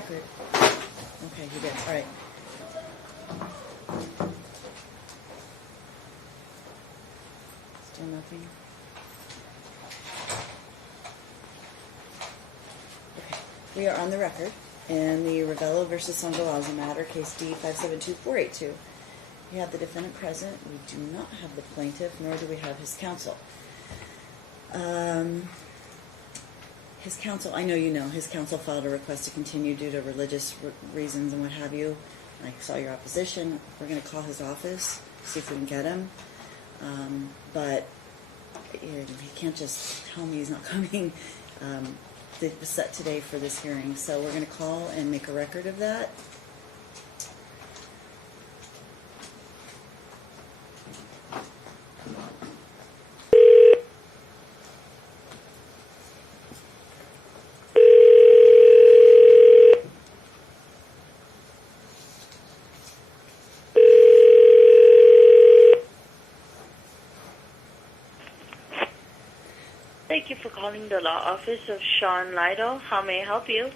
record. Okay, you did. All right. Still nothing. Okay, we are on the record in the Ravello versus Sangalaza matter, case D572482. We have the defendant present. We do not have the plaintiff, nor do we have his counsel. His counsel, I know you know, his counsel filed a request to continue due to religious reasons and what have you. I saw your opposition. We're going to call his office, see if we can get him. But he can't just tell me he's not coming. It was set today for this hearing, so we're going to call and make a record of that. Thank you for calling the law office of Sean Lytle. How may I help you?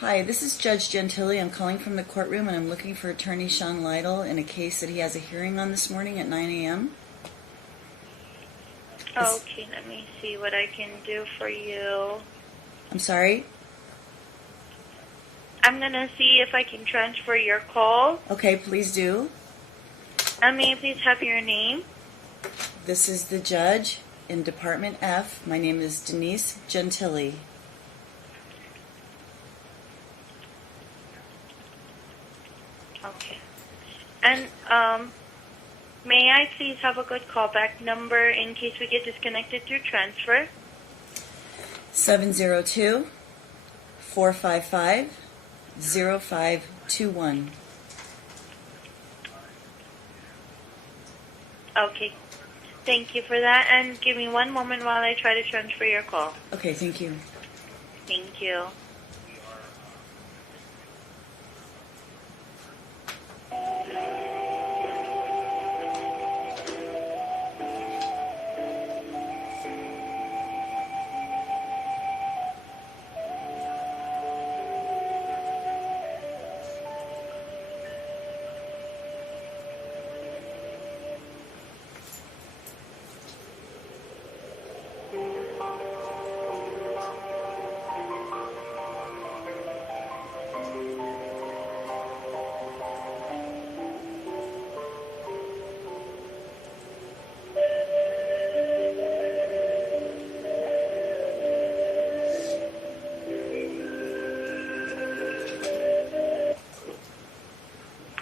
Hi, this is Judge Gentili. I'm calling from the courtroom, and I'm looking for Attorney Sean Lytle in a case that he has a hearing on this morning at 9 a.m. Okay, let me see what I can do for you. I'm sorry? I'm going to see if I can transfer your call. Okay, please do. May I please have your name? This is the judge in Department F. My name is Denise Gentili. Okay. And may I please have a good callback number in case we get disconnected through transfer? 702-455-0521. Okay. Thank you for that. And give me one moment while I try to transfer your call. Okay, thank you. Thank you.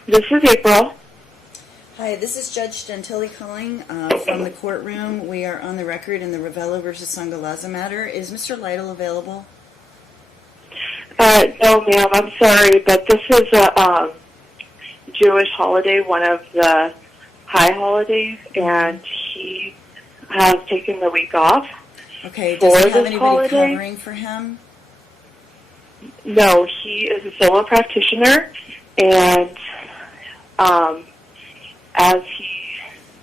This is April. Hi, this is Judge Gentili calling from the courtroom. We are on the record in the Ravello versus Sangalaza matter. Is Mr. Lytle available? No, ma'am. I'm sorry, but this is a Jewish holiday, one of the high holidays, and he has taken the week off. Okay. Does he have anybody holiday. Covering for him? No, he is a solo practitioner, and as he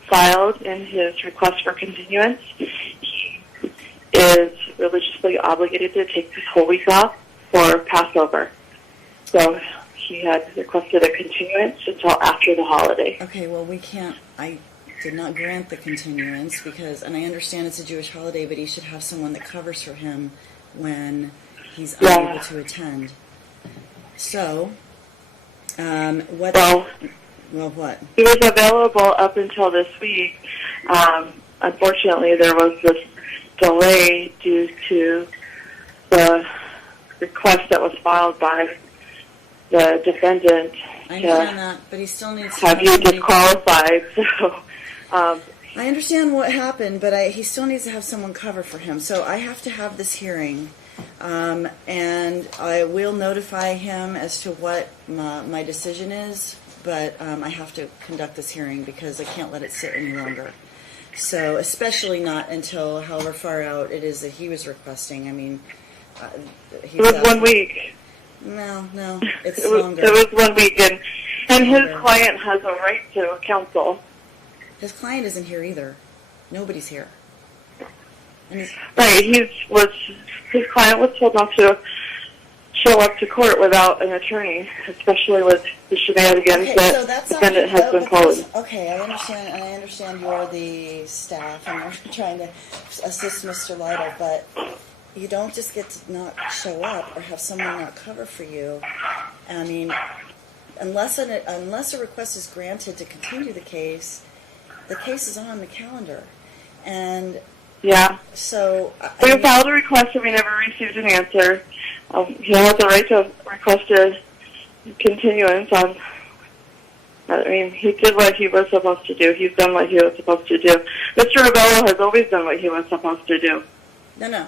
filed in his request for continuance, he is religiously obligated to take this whole week off for Passover. So he had requested a continuance until after the holiday. Okay, well, we can't, I did not grant the continuance because, and I understand it's a Jewish holiday, but he should have someone that covers for him when he's unable to attend. So, what? Well, what? He was available up until this week. Unfortunately, there was this delay due to the request that was filed by the defendant. I understand that, but he still needs to have you disqualified. So, I understand what happened, but he still needs to have someone cover for him. So I have to have this hearing, and I will notify him as to what my decision is. But I have to conduct this hearing because I can't let it sit any longer. So, especially not until however far out it is that he was requesting. I mean, it was 1 week. No, it's longer. It was 1 week, and his client has a right to counsel. His client isn't here either. Nobody's here. And right, his client was told not to show up to court without an attorney, especially with the shenanigans Okay, that so that's the not defendant has been pulling. okay, I understand, and I understand you're the staff and you're trying to assist Mr. Lytle, but you don't just get to not show up or have someone not cover for you. I mean, unless a request is granted to continue the case is on the calendar, and Yeah. so We filed a request and we never received an answer. He has the right to request a continuance on. I mean, he did what he was supposed to do. He's done what he was supposed to do. Mr. Ravello has always done what he was supposed to do. No.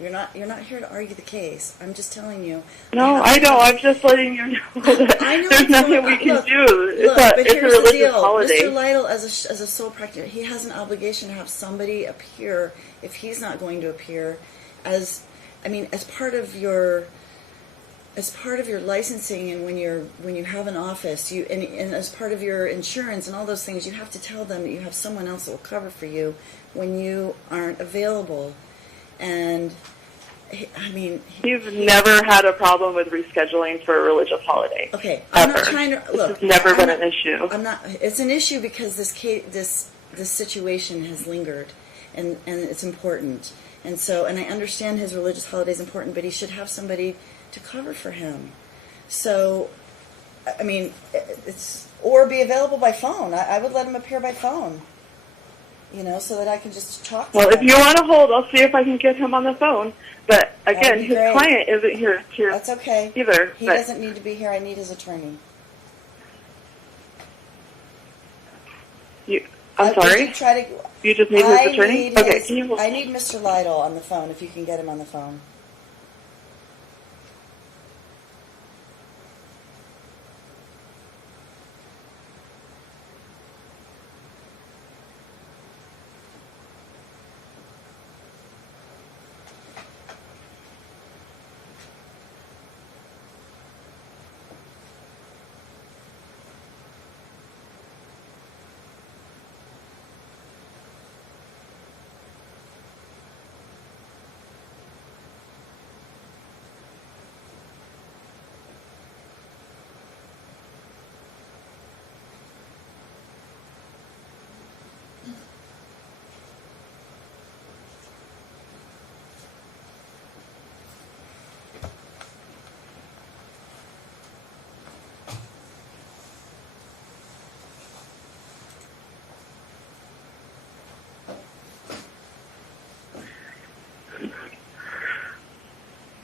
You're not here to argue the case. I'm just telling you. No, I know. I'm just letting you know that I know there's nothing we can do. But It's a here's the religious deal. holiday. Mr. Lytle, as a sole practitioner, he has an obligation to have somebody appear if he's not going to appear, as part of your licensing, and when you have an office, and as part of your insurance and all those things, you have to tell them that you have someone else that will cover for you when you aren't available. And he's never had a problem with rescheduling for a religious holiday. Okay, I'm ever. not trying to look. This has never been an issue. I'm not. It's an issue because this situation has lingered, and it's important. And I understand his religious holiday is important, but he should have somebody to cover for him. So, or be available by phone. I would let him appear by phone. So that I can just talk to him. Well, if you want to hold, I'll see if I can get him on the phone. But again, his client isn't here to That's okay. either. He doesn't need to be here. I need his attorney. I'm sorry? You just need his attorney? Okay. I need Mr. Lytle on the phone, if you can get him on the phone.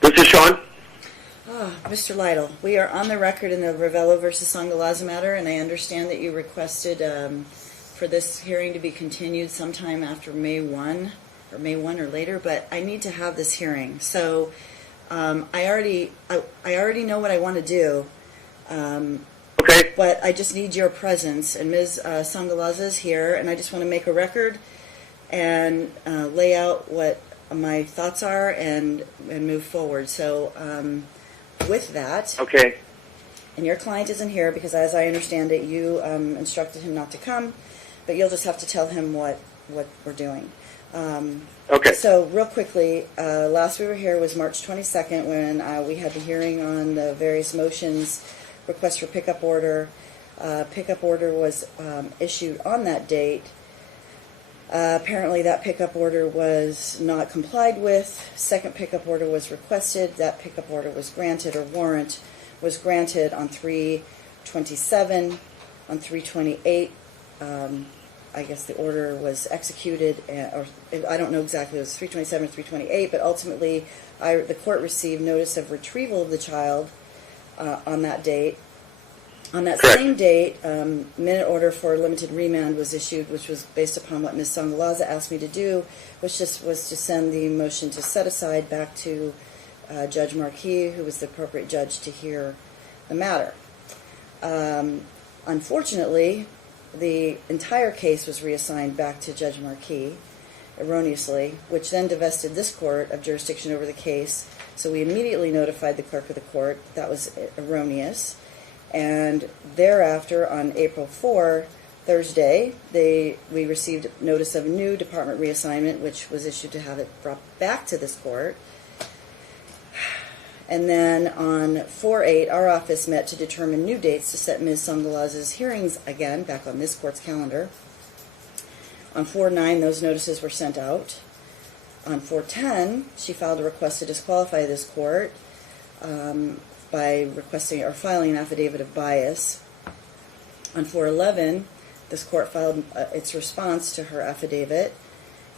This is Sean. Mr. Lytle, we are on the record in the Ravello versus Sangalaza matter, and I understand that you requested for this hearing to be continued sometime after May 1 or later, but I need to have this hearing. So I already know what I want to do. Okay. But I just need your presence, and Ms. Sangalaza is here, and I just want to make a record and lay out what my thoughts are and move forward. So with that, Okay. and your client isn't here because, as I understand it, you instructed him not to come, but you'll just have to tell him what we're doing. Okay. So real quickly, last we were here was March 22nd when we had the hearing on the various motions, request for pickup order. Pickup order was issued on that date. Apparently that pickup order was not complied with. Second pickup order was requested. That pickup order was granted, or warrant was granted on 3/27. On 3/28, I guess the order was executed, or I don't know exactly, it was 3/27 or 3/28, but ultimately the court received notice of retrieval of the child on that date. On that Correct. same date, minute order for limited remand was issued, which was based upon what Ms. Sangalaza asked me to do, which just was to send the motion to set aside back to Judge Marquis, who was the appropriate judge to hear the matter. Unfortunately, the entire case was reassigned back to Judge Marquis, erroneously, which then divested this court of jurisdiction over the case. So we immediately notified the clerk of the court that was erroneous. And thereafter, on April 4, Thursday, we received notice of a new department reassignment, which was issued to have it brought back to this court. And then on 4/8, our office met to determine new dates to set Ms. Sangalaz's hearings again, back on this court's calendar. On 4/9, those notices were sent out. On 4/10, she filed a request to disqualify this court by requesting or filing an affidavit of bias. On 4/11, this court filed its response to her affidavit,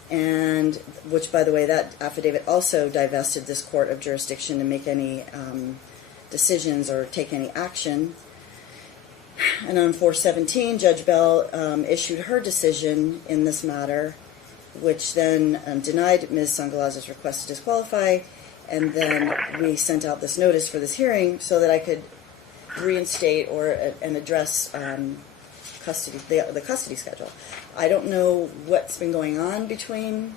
and which, by the way, that affidavit also divested this court of jurisdiction to make any decisions or take any action. And on 4/17, Judge Bell issued her decision in this matter, which then denied Ms. Sangalaz's request to disqualify, and then we sent out this notice for this hearing so that I could reinstate and address custody, the custody schedule. I don't know what's been going on between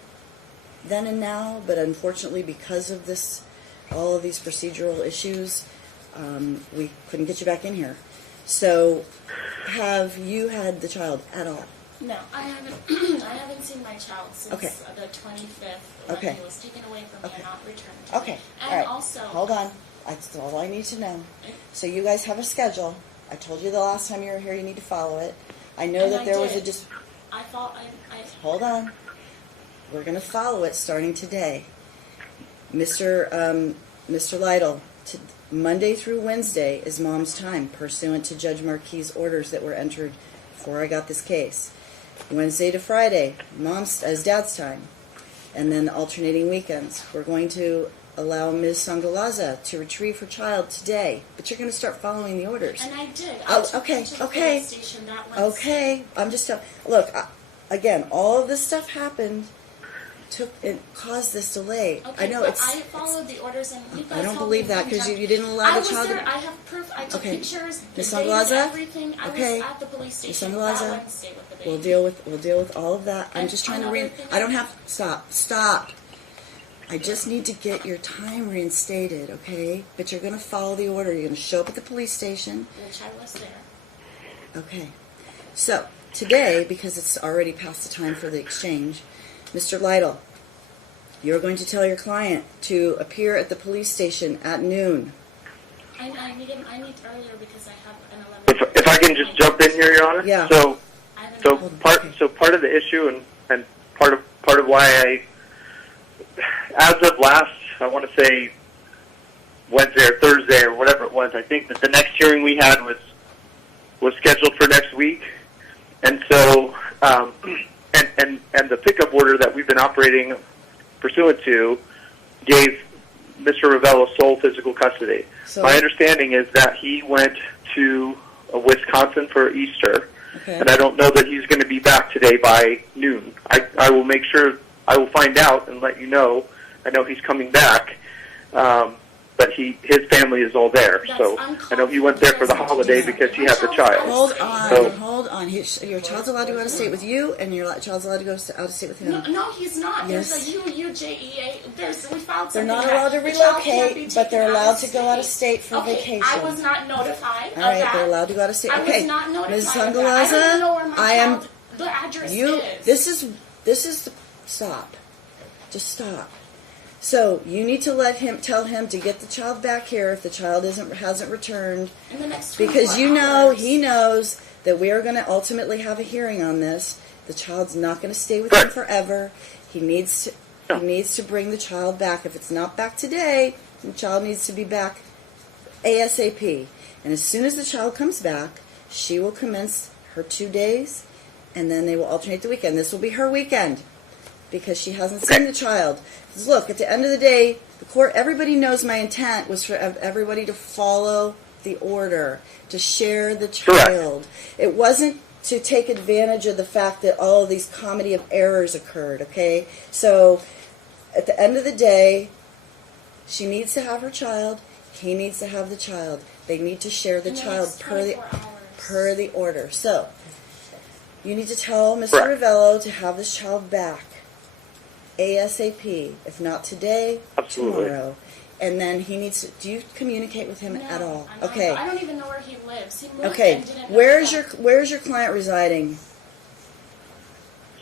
then and now, but unfortunately, because of this, all of these procedural issues, we couldn't get you back in here. So, have you had the child at all? No, I haven't. I haven't seen my child since Okay. the 25th when Okay. he was taken away from me Okay. and not returned to me. Okay, And all right. also, Hold on. That's all I need to know. So you guys have a schedule. I told you the last time you were here you need to follow it. I know And that I there was a did. I thought I Hold on. We're going to follow it starting today. Mr. Lytle, Monday through Wednesday is Mom's time, pursuant to Judge Marquis' orders that were entered before I got this case. Wednesday to Friday, Mom's as Dad's time. And then alternating weekends. We're going to allow Ms. Sangalaza to retrieve her child today, but you're going to start following the orders. and I did. Oh, I took okay, him to the okay. police station that Wednesday. Okay, I'm just telling. Look, again, all of this stuff happened, it caused this delay. Okay, I know but it's. I followed the orders, and you guys. I don't helped believe me that because conduct- you didn't allow I the child. was there. To, I have proof. I took Okay. pictures. Ms. The date of Sangalaza? everything. I Okay. was at the police Ms. station Sangalaza? that Wednesday with the baby. we'll deal with all of that. I'm And just trying to another thing I don't have. Stop. I just need to get your time reinstated, okay? But you're going to follow the order. You're going to show up at the police station. Which I was there. Okay. So, today, because it's already past the time for the exchange, Mr. Lytle, you're going to tell your client to appear at the police station at noon. I need earlier because I have an 11. If I can just jump in here, Your Honor. Yeah. So I have an so 11. part of the issue and part of why I, as of last, I want to say Wednesday or Thursday or whatever it was, I think that the next hearing we had was scheduled for next week, and so and the pickup order that we've been operating pursuant to gave Mr. Ravello sole physical custody. So, My understanding is that he went to Wisconsin for Easter, okay. and I don't know that he's going to be back today by noon. I will make sure, I will find out and let you know. I know he's coming back, but his family is all there. That's So I know he went there for the holiday because he has a child. Hold on. Your child's allowed to go out of state with you, and your child's allowed to go out of state with him. No, he's not. Yes. There's a UJEA. We filed They're something. not allowed to that the child can't be relocate, but they're taken allowed out to of go out of state. state for Okay, vacation. I was not notified All right, of that. they're allowed to go out of state. I Okay, was not notified Ms. of that. I don't Sangalaza, even know where my I am. child, the address You. is. This is the stop. Just stop. So you need to tell him to get the child back here if the child hasn't returned, in the next because 24 hours. he knows that we are going to ultimately have a hearing on this. The child's not going to stay with him forever. He needs to bring the child back. If it's not back today, the child needs to be back ASAP. And as soon as the child comes back, she will commence her 2 days, and then they will alternate the weekend. This will be her weekend because she hasn't seen the child. 'Cause look, at the end of the day, the court, everybody knows my intent was for everybody to follow the order, to share the child. It wasn't to take advantage of the fact that all of these comedy of errors occurred, okay? So at the end of the day, she needs to have her child. He needs to have the child. They need to share the In the child next per 24 hours. the order. So you need to tell Mr. Ravello to have this child back ASAP. If not today, Absolutely. tomorrow. And then he needs to. Do you communicate with him No, at all? I don't- Okay. I don't even know where he lives. He moved Okay. and didn't know Where's that. your client residing?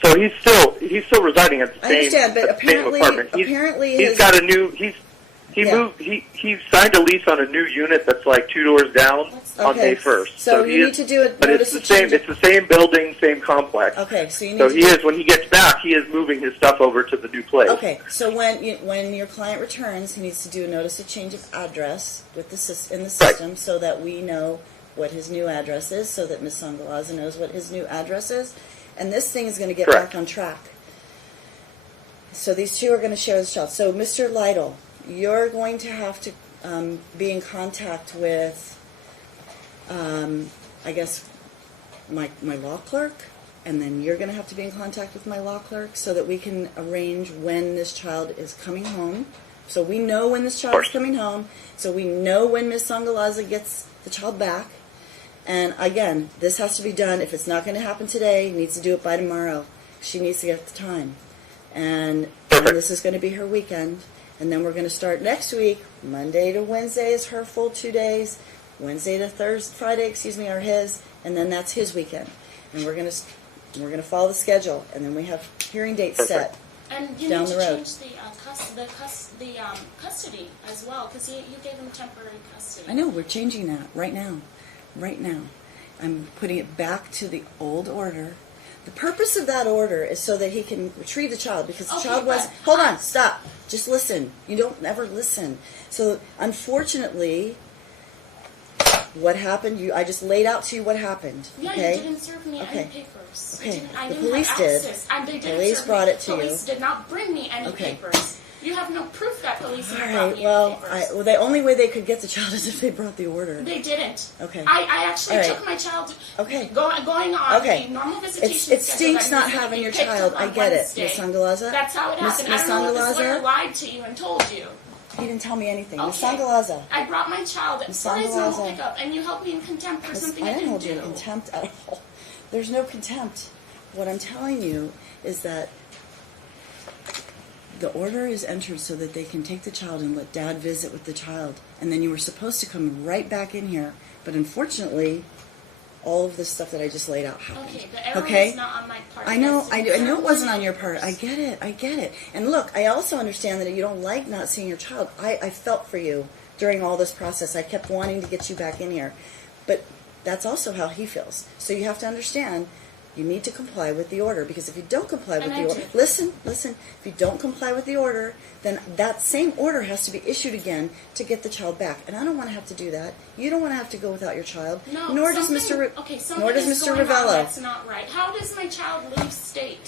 So he's still residing at the I same, understand, but at the same apparently apartment. his- He's got a new He Yeah. moved. He signed a lease on a new unit that's like 2 doors down on Okay, May 1st. so he you is, need to do it. But Notice it's the a same. change. It's the same building, same complex. Okay, so you need So to he do is when he gets back, he is moving his stuff over to the new place. Okay, so when your client returns, he needs to do a notice of change of address with in the system so that we know what his new address is, so that Ms. Sangalaza knows what his new address is, and this thing is going to get Correct. back on track. So these two are going to share the child. So Mr. Lytle, you're going to have to be in contact with, I guess, my law clerk, and then you're going to have to be in contact with my law clerk so that we can arrange when this child is coming home. So we know when this child is coming home. So we know when Ms. Sangalaza gets the child back. And again, this has to be done. If it's not going to happen today, he needs to do it by tomorrow. She needs to get the time. And this is going to be her weekend. And then we're going to start next week. Monday to Wednesday is her full 2 days. Wednesday to Friday, are his. And then that's his weekend. And we're going to follow the schedule. And then we have hearing dates set. And you down need the to road. change the custody as well, because you gave him temporary custody. I know, we're changing that right now. Right now. I'm putting it back to the old order. The purpose of that order is so that he can retrieve the child, because the Okay, child was... but- Hold on, stop. Just listen. You don't ever listen. So, unfortunately, what happened, I just laid out to you what happened. Yeah, okay? you didn't serve me Okay. any papers. Okay. I The didn't police have did. access. And they didn't Police serve brought me. it to you. Police did not bring me any Okay. papers. You have no proof that police All brought right, me well, any papers. the only way they could get the child is if they brought the order. They didn't. Okay. I actually All right. took my child Okay. going on Okay. the normal visitation It schedule stinks that not was gonna having be your picked child. up I on get Wednesday. it, Miss Sangalaza. That's how it happened. Miss I don't know if this Sangalaza? lawyer lied to you and told you. He didn't tell me anything. Miss Okay. Sangalaza. I brought my child Miss for his normal Sangalaza. pickup, and you held me in contempt for something I I didn't didn't hold you do. in contempt at all. There's no contempt. What I'm telling you is that the order is entered so that they can take the child and let Dad visit with the child. And then you were supposed to come right back in here. But unfortunately, all of this stuff that I just laid out happened. Okay, the error Okay? was not on my part. I know, It's I know it wasn't on your papers. part. I get it. And look, I also understand that you don't like not seeing your child. I felt for you during all this process. I kept wanting to get you back in here. But that's also how he feels. So you have to understand, you need to comply with the order, because if you don't comply with And the I order, did. listen, if you don't comply with the order, then that same order has to be issued again to get the child back. And I don't want to have to do that. You don't want to have to go without your child. No, nor does something- Mr. Okay, something nor does is Mr. going on Ravello. that's not right. How does my child leave state?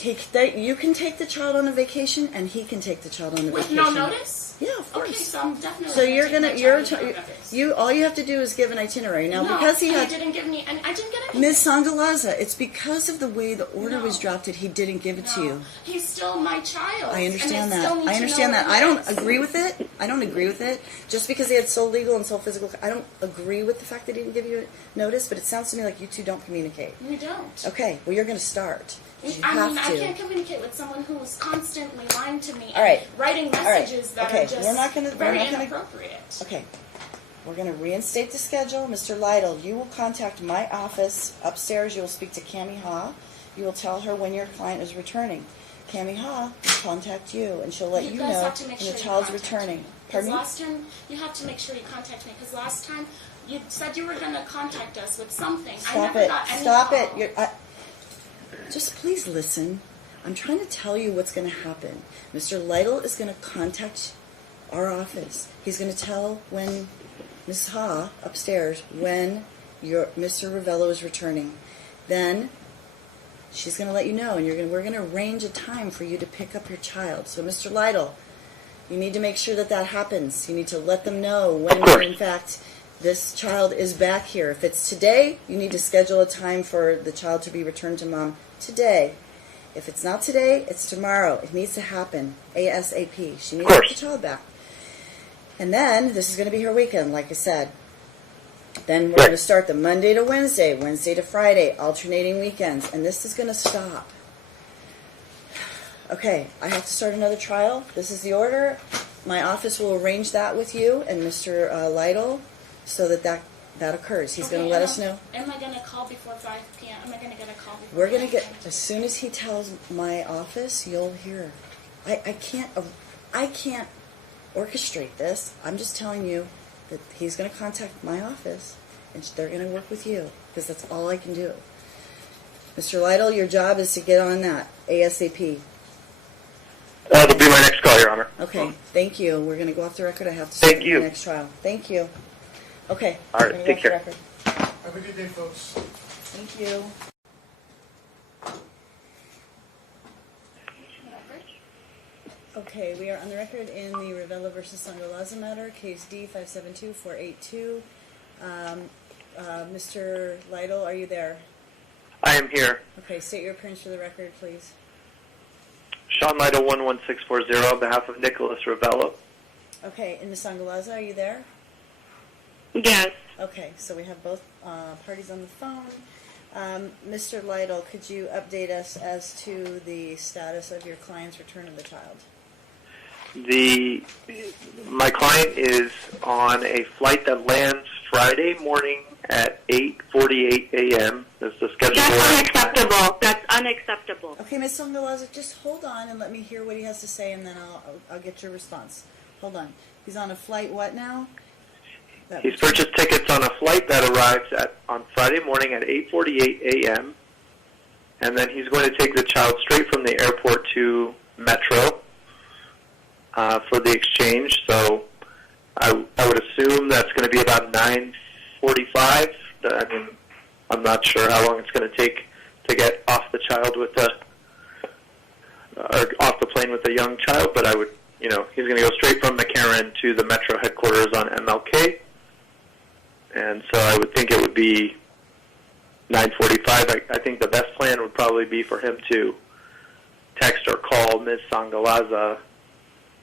You can take the child on a vacation, and he can take the child on a With vacation. no notice? Yeah, of course. Okay, so I'm definitely So you're take gonna, my you're, child with no notice. you, all you have to do is give an itinerary. Now, No, because he and had, didn't give me, and I didn't get anything. Ms. Sangalaza, it's because of the way the order No. was drafted, he didn't give it to No, you. he's still my child. I understand and I that. still need I to understand know that. who I it don't is. agree with it. I don't agree with it. Just because he had sole legal and sole physical, I don't agree with the fact that he didn't give you notice, but it sounds to me like you two don't communicate. We don't. Okay, well, you're going to start. You I have mean, to. I can't communicate with someone who is constantly lying to me and All right. writing right. messages that Okay, are just we're not gonna- very we're not gonna- inappropriate. Okay. We're going to reinstate the schedule. Mr. Lytle, you will contact my office upstairs. You will speak to Cami Ha. You will tell her when your client is returning. Cami Ha will contact you, and she'll let you guys know have to when make the sure you child's contact returning. me. 'Cause Pardon me? last time, you have to make sure you contact me, because last time you said you were going to contact us with something. I Stop never it. got any Stop call. it. Just please listen. I'm trying to tell you what's going to happen. Mr. Lytle is going to contact our office. He's going to tell when Ms. Ha upstairs when Mr. Ravello is returning. Then she's going to let you know, and we're going to arrange a time for you to pick up your child. So, Mr. Lytle, you need to make sure that happens. You need to let them know when, in fact, this child is back here. If it's today, you need to schedule a time for the child to be returned to mom today. If it's not today, it's tomorrow. It needs to happen ASAP. She needs to get the child back. And then, this is going to be her weekend, like I said. Then we're going to start the Monday to Wednesday, Wednesday to Friday, alternating weekends. And this is going to stop. Okay, I have to start another trial. This is the order. My office will arrange that with you and Mr. Lytle so that occurs. He's going to let us know. Am I going to call before 5 p.m.? Am I going to get a call before We're going to 5 get, p.m.? as soon as he tells my office, you'll hear. I can't orchestrate this. I'm just telling you that he's going to contact my office, and they're going to work with you, because that's all I can do. Mr. Lytle, your job is to get on that ASAP. That'll be my next call, Your Honor. Okay, thank you. We're going to go off the record. I have to start Thank you. the next trial. Thank you. Okay. All right, we're gonna take go off care. the record. Have a good day, folks. Thank you. Okay, we are on the record in the Ravella versus Sangalaza matter, case D572482. Mr. Lytle, are you there? I am here. Okay, state your appearance for the record, please. Sean Lytle, 11640, on behalf of Nicholas Ravella. Okay, and Ms. Sangalaza, are you there? Yes. Okay, so we have both parties on the phone. Mr. Lytle, could you update us as to the status of your client's return of the child? My client is on a flight that lands Friday morning at 8:48 a.m. That's the schedule. That's unacceptable. That's unacceptable. Okay, Ms. Sangalaza, just hold on and let me hear what he has to say, and then I'll get your response. Hold on. He's on a flight what now? He's purchased tickets on a flight that arrives on Friday morning at 8:48 a.m. And then he's going to take the child straight from the airport to Metro for the exchange. So I would assume that's going to be about 9:45. I mean, I'm not sure how long it's going to take to get off the child or off the plane with a young child, but I would, he's going to go straight from the Keren to the Metro headquarters on MLK. And so I would think it would be 9:45. I think the best plan would probably be for him to text or call Ms. Sangalaza,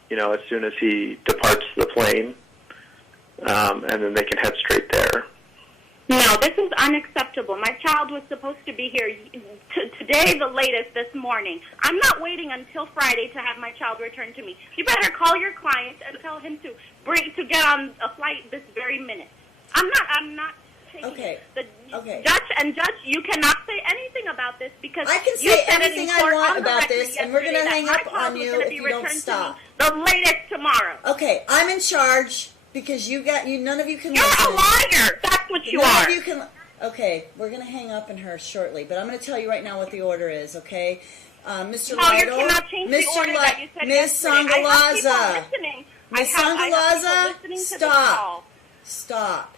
as soon as he departs the plane, and then they can head straight there. No, this is unacceptable. My child was supposed to be here today, the latest, this morning. I'm not waiting until Friday to have my child returned to me. You better call your client and tell him to get on a flight this very minute. I'm not taking Okay. Okay. Judge, you cannot say anything about this because I can you say said it anything in I court want on the about record this, and we're going to yesterday hang that up my child on was you gonna if be you don't returned stop. to me the latest tomorrow. Okay, I'm in charge because none of you can You're listen. a liar. That's what you None are. of you can. Okay, we're going to hang up on her shortly, but I'm going to tell you right now what the order is. Okay, Mr. No, you Lytle, cannot change the order that you said Ms. yesterday. I have people Sangalaza, listening. Ms. I have people Sangalaza, listening to this stop. call. Stop.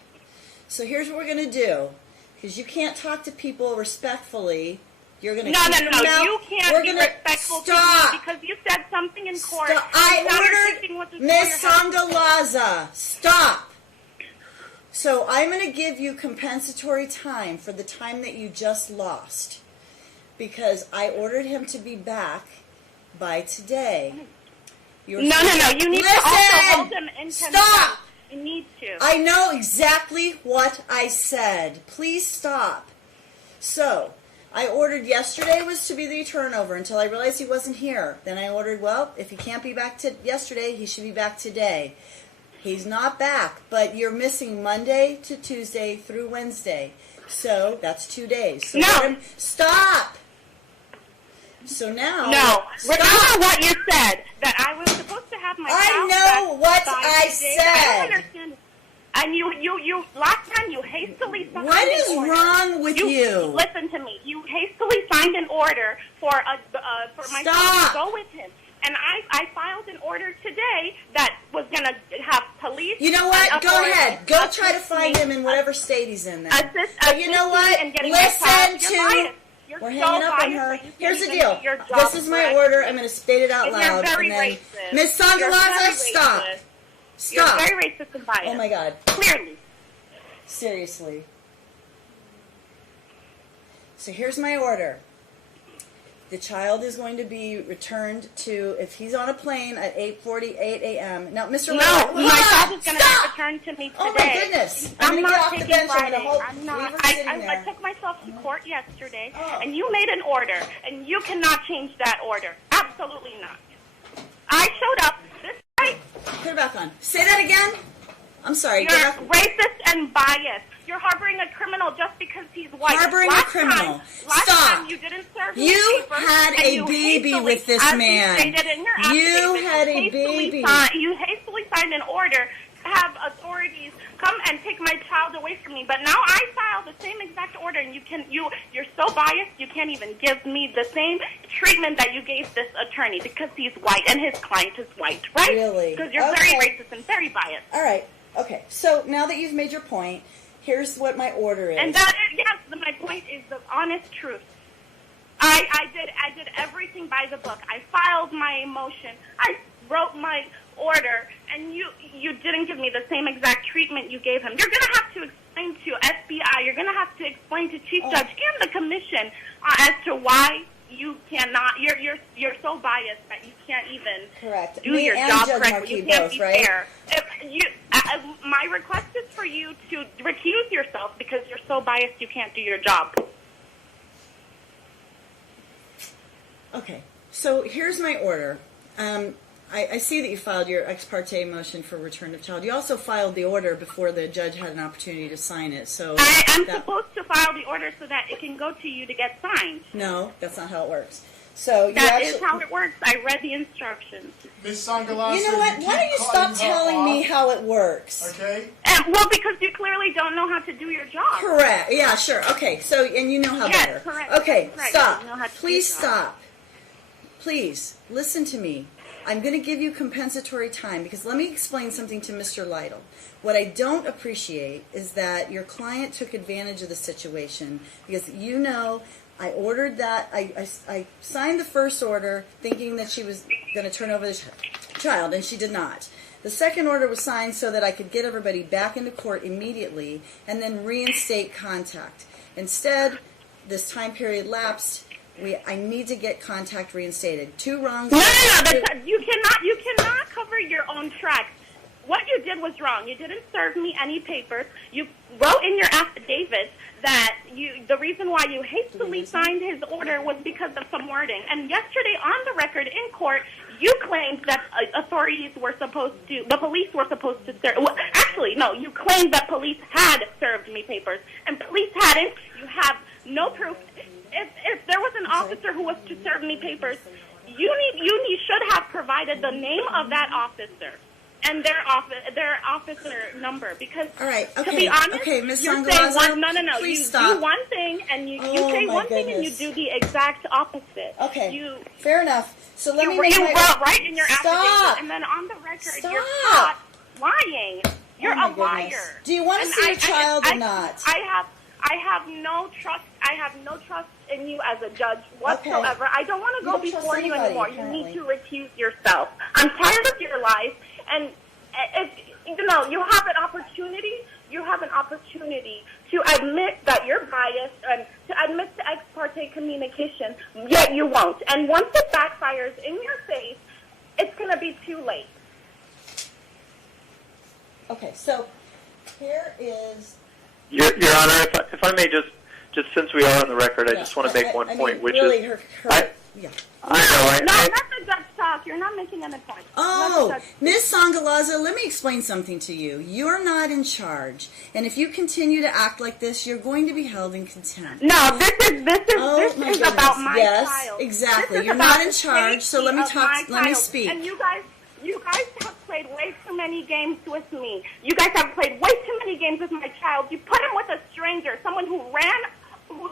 So here's what we're going to do. Because you can't talk to people respectfully. You're going to No, keep your mouth. you can't We're be gonna respectful stop. to me because you said something in court. Stop. and now you're I thinking what's ordered before Miss your head. Sangalaza. Stop. So I'm going to give you compensatory time for the time that you just lost. Because I ordered him to be back by today. No. You need to also hold him in contempt. Stop. You need to. I know exactly what I said. Please stop. So, I ordered yesterday was to be the turnover until I realized he wasn't here. Then I ordered, if he can't be back yesterday, he should be back today. He's not back, but you're missing Monday to Tuesday through Wednesday. So, that's 2 days. So No. Stop! So now... No. Stop! Remember what you said, that I was supposed to have my I child know back what by I today. said. I don't understand. And you last time you hastily signed What an is order. wrong with you? Listen to me. You hastily signed an order for my child to go with him. And I filed an order today that was going to have police. You know what? and Go ahead. Go assist try to find me- him in whatever state he's in then. Assist you know me what? in getting my child. Listen You're to... biased. You're We're so hanging up on biased her. that you Here's the can't even deal. do your job This is my correctly. order. I'm going to state it out And loud. You're very and then, racist. Miss You're Sangalaza, very stop. racist. Stop. You're very racist and biased. Oh my God. Clearly. Seriously. So here's my order. The child is going to be returned to, if he's on a plane at 8:48 a.m. Now, Mr. No, Lytle, my hold child on. is going to Stop! be returned to me today. Oh my goodness. I'm I'm going to get not off the taking bench. I'm Friday. going to hold, I'm leave not. her I sitting there. took myself to court yesterday, Oh. and you made an order, and you cannot change that order. Absolutely not. I showed up this night. Put it back on. Say that again. I'm sorry. You're Get back. racist and biased. You're harboring a criminal just because he's white. Harboring a last criminal. Last Stop. time you didn't serve me You papers, had and a you baby hastily, with this as man. You stated in your You affidavit, had a hastily baby. You hastily signed an order to have authorities come and take my child away from me. But now I file the same exact order, and you're so biased, you can't even give me the same treatment that you gave this attorney because he's white and his client is white, right? Really? Because you're very racist and very biased. All right. Okay. So now that you've made your point, here's what my order is. And that is, yes, my point is the honest truth. I did everything by the book. I filed my motion. I wrote my order, and you didn't give me the same exact treatment you gave him. You're going to have to explain to FBI. You're going to have to explain to Chief Judge and the Commission as to why you cannot. You're so biased that you can't even do Me your and job Judge correctly. Markey You can't both, be right? fair. My request is for you to recuse yourself because you're so biased you can't do your job. Okay, so here's my order. I see that you filed your ex parte motion for return of child. You also filed the order before the judge had an opportunity to sign it. So I am supposed to file the order so that it can go to you to get signed. No, that's not how it works. So that is how it works. I read the instructions. Ms. Sangalaza, you know what? Why don't you stop telling me how it works? Okay. Well, because you clearly don't know how to do your job. Correct. Yeah, sure. Okay. So, and you know how Yes, better. correct. Okay. Right. Stop. You know how to do Please your job. stop. Please listen to me. I'm going to give you compensatory time because let me explain something to Mr. Lytle. What I don't appreciate is that your client took advantage of the situation because I ordered that. I signed the first order thinking that she was going to turn over the child, and she did not. The second order was signed so that I could get everybody back into court immediately and then reinstate contact. Instead, this time period lapsed. I need to get contact reinstated. Two wrongs. No. You cannot cover your own tracks. What you did was wrong. You didn't serve me any papers. You wrote in your affidavit that the reason why you hastily signed his order was because of some wording. And yesterday on the record in court, you claimed that the police were supposed to serve. Well, actually, no, you claimed that police had served me papers, and police hadn't. You have no proof. If there was an officer who was to serve me papers, you should have provided the name of that officer and their officer number, because all right, okay. To be honest, Ms. you're Sangalaza, saying no. Please You stop. do one thing and you say my one thing and you goodness. do the exact opposite. Okay, fair enough. So let me You make wrote right in your affidavit, and then on the record, you're caught lying. You're my a liar. goodness. Do you want to see your child or not? I have no trust. I have no trust in you as a judge whatsoever. Okay. I don't want to go You don't before trust you anybody, anymore. apparently. You need to recuse yourself. I'm tired of your lies, and if you have an opportunity. You have an opportunity to admit that you're biased and to admit to ex parte communication, yet you won't. And once it backfires in your face, it's going to be too late. Okay, so here is. Your Honor, if I may just since we are on the record, I just want to make one point, which really is yeah. No, let the judge talk. You're not making any point. Oh, Ms. Sangalaza, let me explain something to you. You're not in charge, and if you continue to act like this, you're going to be held in contempt. No, this is goodness. about my yes, child. Exactly. This is you're about not in the charge, so let me safety talk. of Let my me child. speak. And you guys have played way too many games with me. You guys have played way too many games with my child. You put him with a stranger, someone who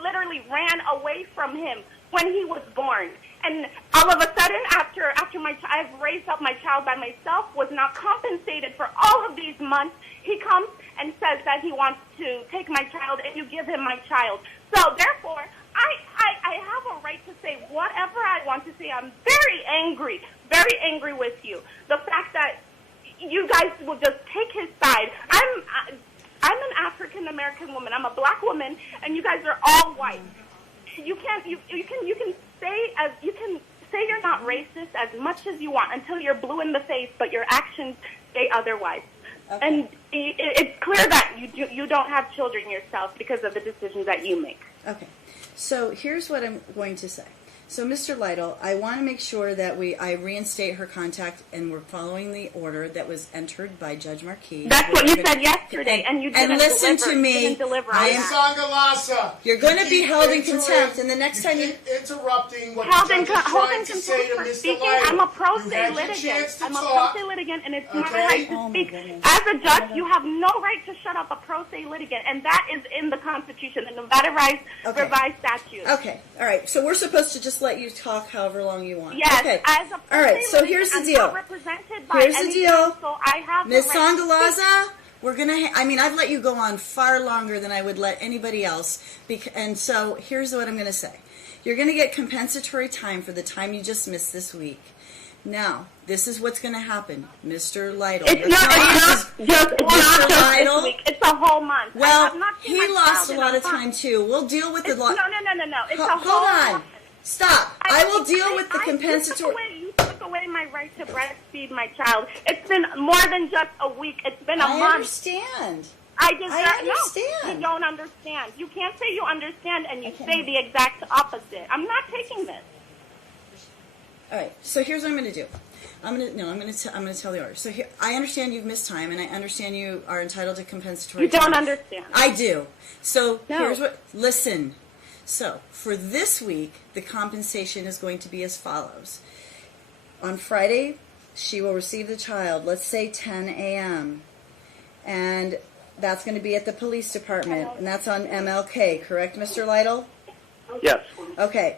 literally ran away from him when he was born. And all of a sudden, after I've raised up my child by myself, was not compensated for all of these months, he comes and says that he wants to take my child, and you give him my child. So therefore, I have a right to say whatever I want to say. I'm very angry with you. The fact that you guys will just take his side. I'm an African American woman. I'm a black woman, and you guys are all white. You can say you're not racist as much as you want until you're blue in the face, but your actions say otherwise. Okay. And it's clear that you don't have children yourself because of the decisions that you make. Okay. So here's what I'm going to say. So, Mr. Lytle, I want to make sure that I reinstate her contact, and we're following the order that was entered by Judge Marquis. That's what you said yesterday, and you didn't and listen deliver. to me. You didn't deliver on I am. that. Sangalasa, You're going to be held in contempt, and the next time you. keep interrupting what Held the in, judge is held trying in to contempt say to for Mr. speaking. Lytle. I'm a pro You se had your litigant. chance to I'm a pro talk. se litigant, and it's my Okay. right to Oh, my speak. goodness. As a judge, you have no right to shut up a pro se litigant, and that is in the Constitution, the Nevada revised statute. Okay, all right. So we're supposed to just let you talk however long you want. Yes, Okay. as a pro All right. se So litigant, here's the I'm deal. not represented by Here's the any deal. counsel. I have Ms. the right to speak. Sangalaza, we're gonna. I mean, I've let you go on far longer than I would let anybody else. And so here's what I'm gonna say. You're gonna get compensatory time for the time you just missed this week. Now, this is what's gonna happen, Mr. Lytle. It's not just Lytle. this week. It's a whole month. I Well, have not seen he my lost child a in lot of month. time too. We'll deal with the No, law. no. It's a Hold whole on. month. Stop. I will deal with the compensatory. You took away my right to breastfeed my child. It's been more than just a week. It's been a I month. understand. I understand. No, you don't understand. You can't say you understand and you can't. say the exact opposite. I'm not taking this. All right. So here's what I'm going to do. I'm going to tell the order. So here, I understand you've missed time, and I understand you are entitled to compensatory. You don't time. understand. I do. So No. here's what. Listen. So for this week, the compensation is going to be as follows. On Friday, she will receive the child. Let's say 10 a.m. and that's going to be at the police department, and that's on MLK. Correct, Mr. Lytle? Yes. Okay.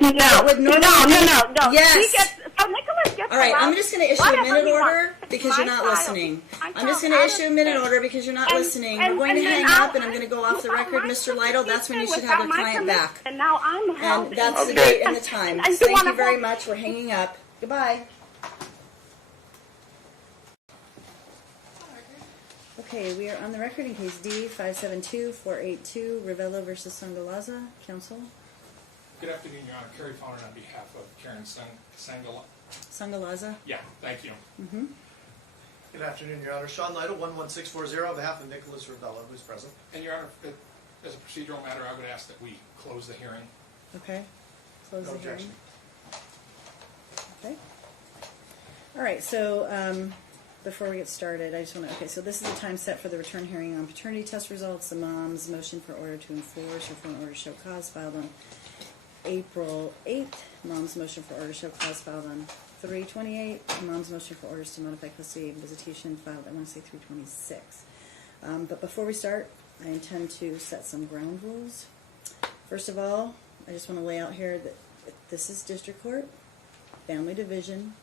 No, would normally no. Yes. So Nicholas gets All right, I'm just going to issue a whatever minute he order wants. because you're My not child. listening. My I'm just child going to out issue of a minute state. order because you're not And- listening. and- We're going to and hang then up, and I'm going to go off the without record. my Mr. Lytle, that's when you should without have your my client permission, back. And now I'm held. And that's the Okay. date and the time. And you Thank wanna you very hold- much. We're hanging up. Goodbye. Okay, we are on the record in case D-572-482, Ravello versus Sangalaza. Counsel? Good afternoon, Your Honor. Kerry Fowler on behalf of Keren Sangala. Sangalaza? Yeah, thank you. Good afternoon, Your Honor. Sean Lytle, 11640, on behalf of Nicholas Ravello, who's present. And Your Honor, as a procedural matter, I would ask that we close the hearing. Okay. Close No the hearing. objection. Okay. All right, so before we get started, I just want to, okay, so this is the time set for the return hearing on paternity test results. The mom's motion for order to enforce or for an order to show cause filed on April 8th. Mom's motion for order to show cause filed on 3/28. Mom's motion for orders to modify custody and visitation filed, I want to say 3/26. But before we start, I intend to set some ground rules. First of all, I just want to lay out here that this is district court, family division.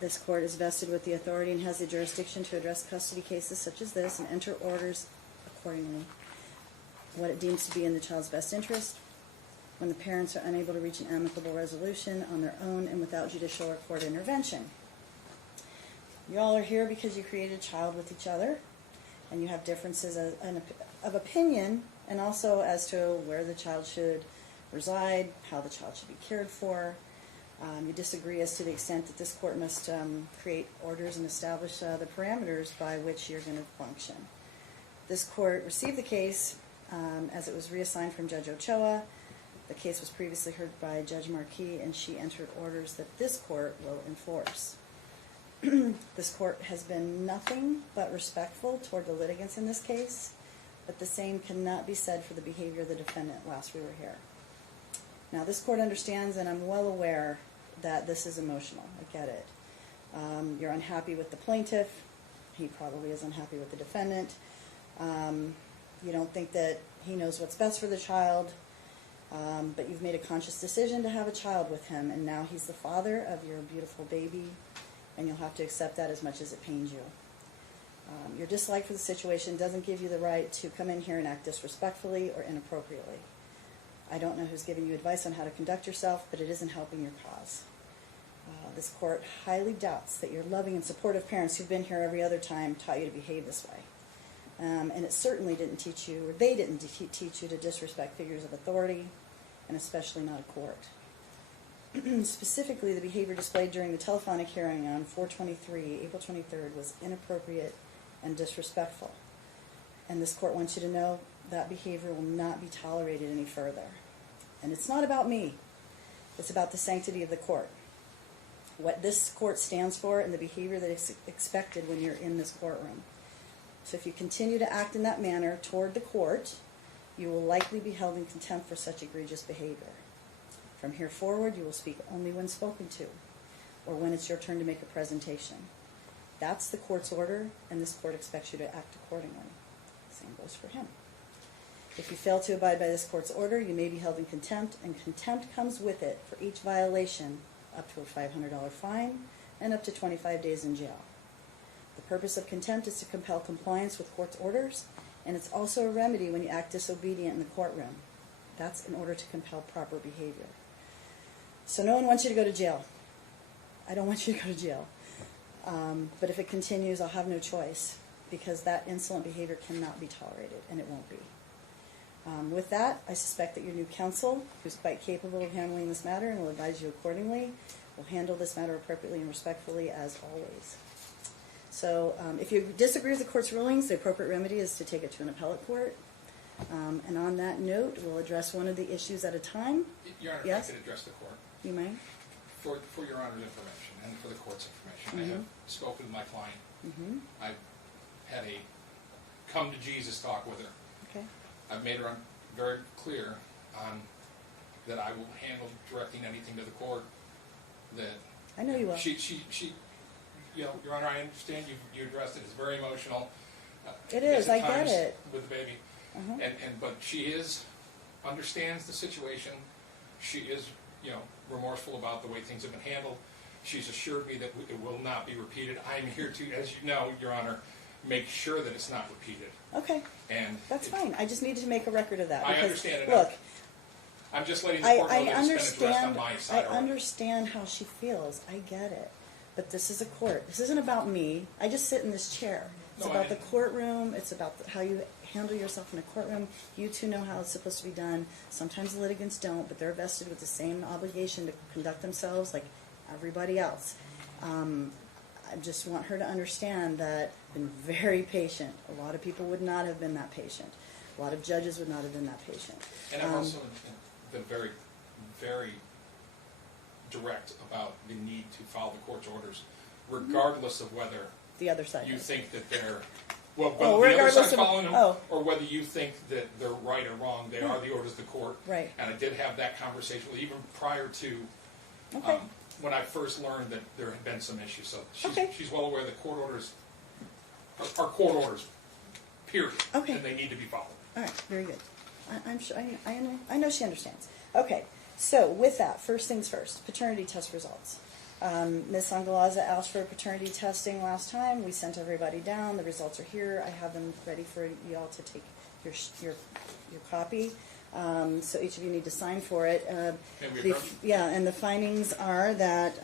This court is vested with the authority and has the jurisdiction to address custody cases such as this and enter orders accordingly. What it deems to be in the child's best interest when the parents are unable to reach an amicable resolution on their own and without judicial or court intervention. You all are here because you created a child with each other and you have differences of opinion and also as to where the child should reside, how the child should be cared for. You disagree as to the extent that this court must create orders and establish the parameters by which you're going to function. This court received the case as it was reassigned from Judge Ochoa. The case was previously heard by Judge Marquis, and she entered orders that this court will enforce. This court has been nothing but respectful toward the litigants in this case, but the same cannot be said for the behavior of the defendant whilst we were here. Now, this court understands, and I'm well aware that this is emotional. I get it. You're unhappy with the plaintiff. He probably is unhappy with the defendant. You don't think that he knows what's best for the child, but you've made a conscious decision to have a child with him, and now he's the father of your beautiful baby, and you'll have to accept that as much as it pains you. Your dislike for the situation doesn't give you the right to come in here and act disrespectfully or inappropriately. I don't know who's giving you advice on how to conduct yourself, but it isn't helping your cause. This court highly doubts that your loving and supportive parents who've been here every other time taught you to behave this way. And it certainly didn't teach you, or they didn't teach you to disrespect figures of authority, and especially not a court. Specifically, the behavior displayed during the telephonic hearing on 4/23, April 23rd, was inappropriate and disrespectful. And this court wants you to know that behavior will not be tolerated any further. And it's not about me. It's about the sanctity of the court. What this court stands for and the behavior that is expected when you're in this courtroom. So if you continue to act in that manner toward the court, you will likely be held in contempt for such egregious behavior. From here forward, you will speak only when spoken to, or when it's your turn to make a presentation. That's the court's order, and this court expects you to act accordingly. Same goes for him. If you fail to abide by this court's order, you may be held in contempt, and contempt comes with it for each violation up to a $500 fine and up to 25 days in jail. The purpose of contempt is to compel compliance with court's orders, and it's also a remedy when you act disobedient in the courtroom. That's in order to compel proper behavior. So no one wants you to go to jail. I don't want you to go to jail. But if it continues, I'll have no choice, because that insolent behavior cannot be tolerated, and it won't be. With that, I suspect that your new counsel, who's quite capable of handling this matter and will advise you accordingly, will handle this matter appropriately and respectfully as always. So if you disagree with the court's rulings, the appropriate remedy is to take it to an appellate court. And on that note, we'll address one of the issues at a time. Your Honor, Yes? if I could address the court. You may. For Your Honor's information and for the court's information, I have spoken with my client. I've had a come to Jesus talk with her. Okay. I've made her very clear that I will handle directing anything to the court. That I know you will. She, you know, Your Honor, I understand you addressed it. It's very emotional. It is. At I get times it. with the baby, but she understands the situation. She is, you know, remorseful about the way things have been handled. She's assured me that it will not be repeated. I'm here to, as you know, Your Honor, make sure that it's not repeated. Okay. And That's fine. I just needed to make a record of that. I because, understand it. Look, I'm just letting the court know that it's been addressed on my I side. understand how she feels. I get it. But this is a court. This isn't about me. I just sit in this chair. It's No, about the courtroom. It's about how you handle yourself in a courtroom. You two know how it's supposed to be done. Sometimes the litigants don't, but they're vested with the same obligation to conduct themselves like everybody else. I just want her to understand that I've been very patient. A lot of people would not have been that patient. A lot of judges would not have been that patient. And I've also been very, very direct about the need to follow the court's orders, regardless of whether The other side. you does. think that they're, well, Oh, whether the other regardless side's of- following them, oh. or whether you think that they're right or wrong. They are the orders of the court. Right. And I did have that conversation with even prior to Okay. when I first learned that there had been some issues. So Okay. she's well aware that court orders are court orders, period. Okay. And they need to be followed. All right, very good. I'm sure I know she understands. Okay, so with that, first things first, paternity test results. Ms. Angalaza asked for paternity testing last time. We sent everybody down. The results are here. I have them ready for you all to take your copy. So each of you need to sign for it. May we approach? Yeah, and the findings are that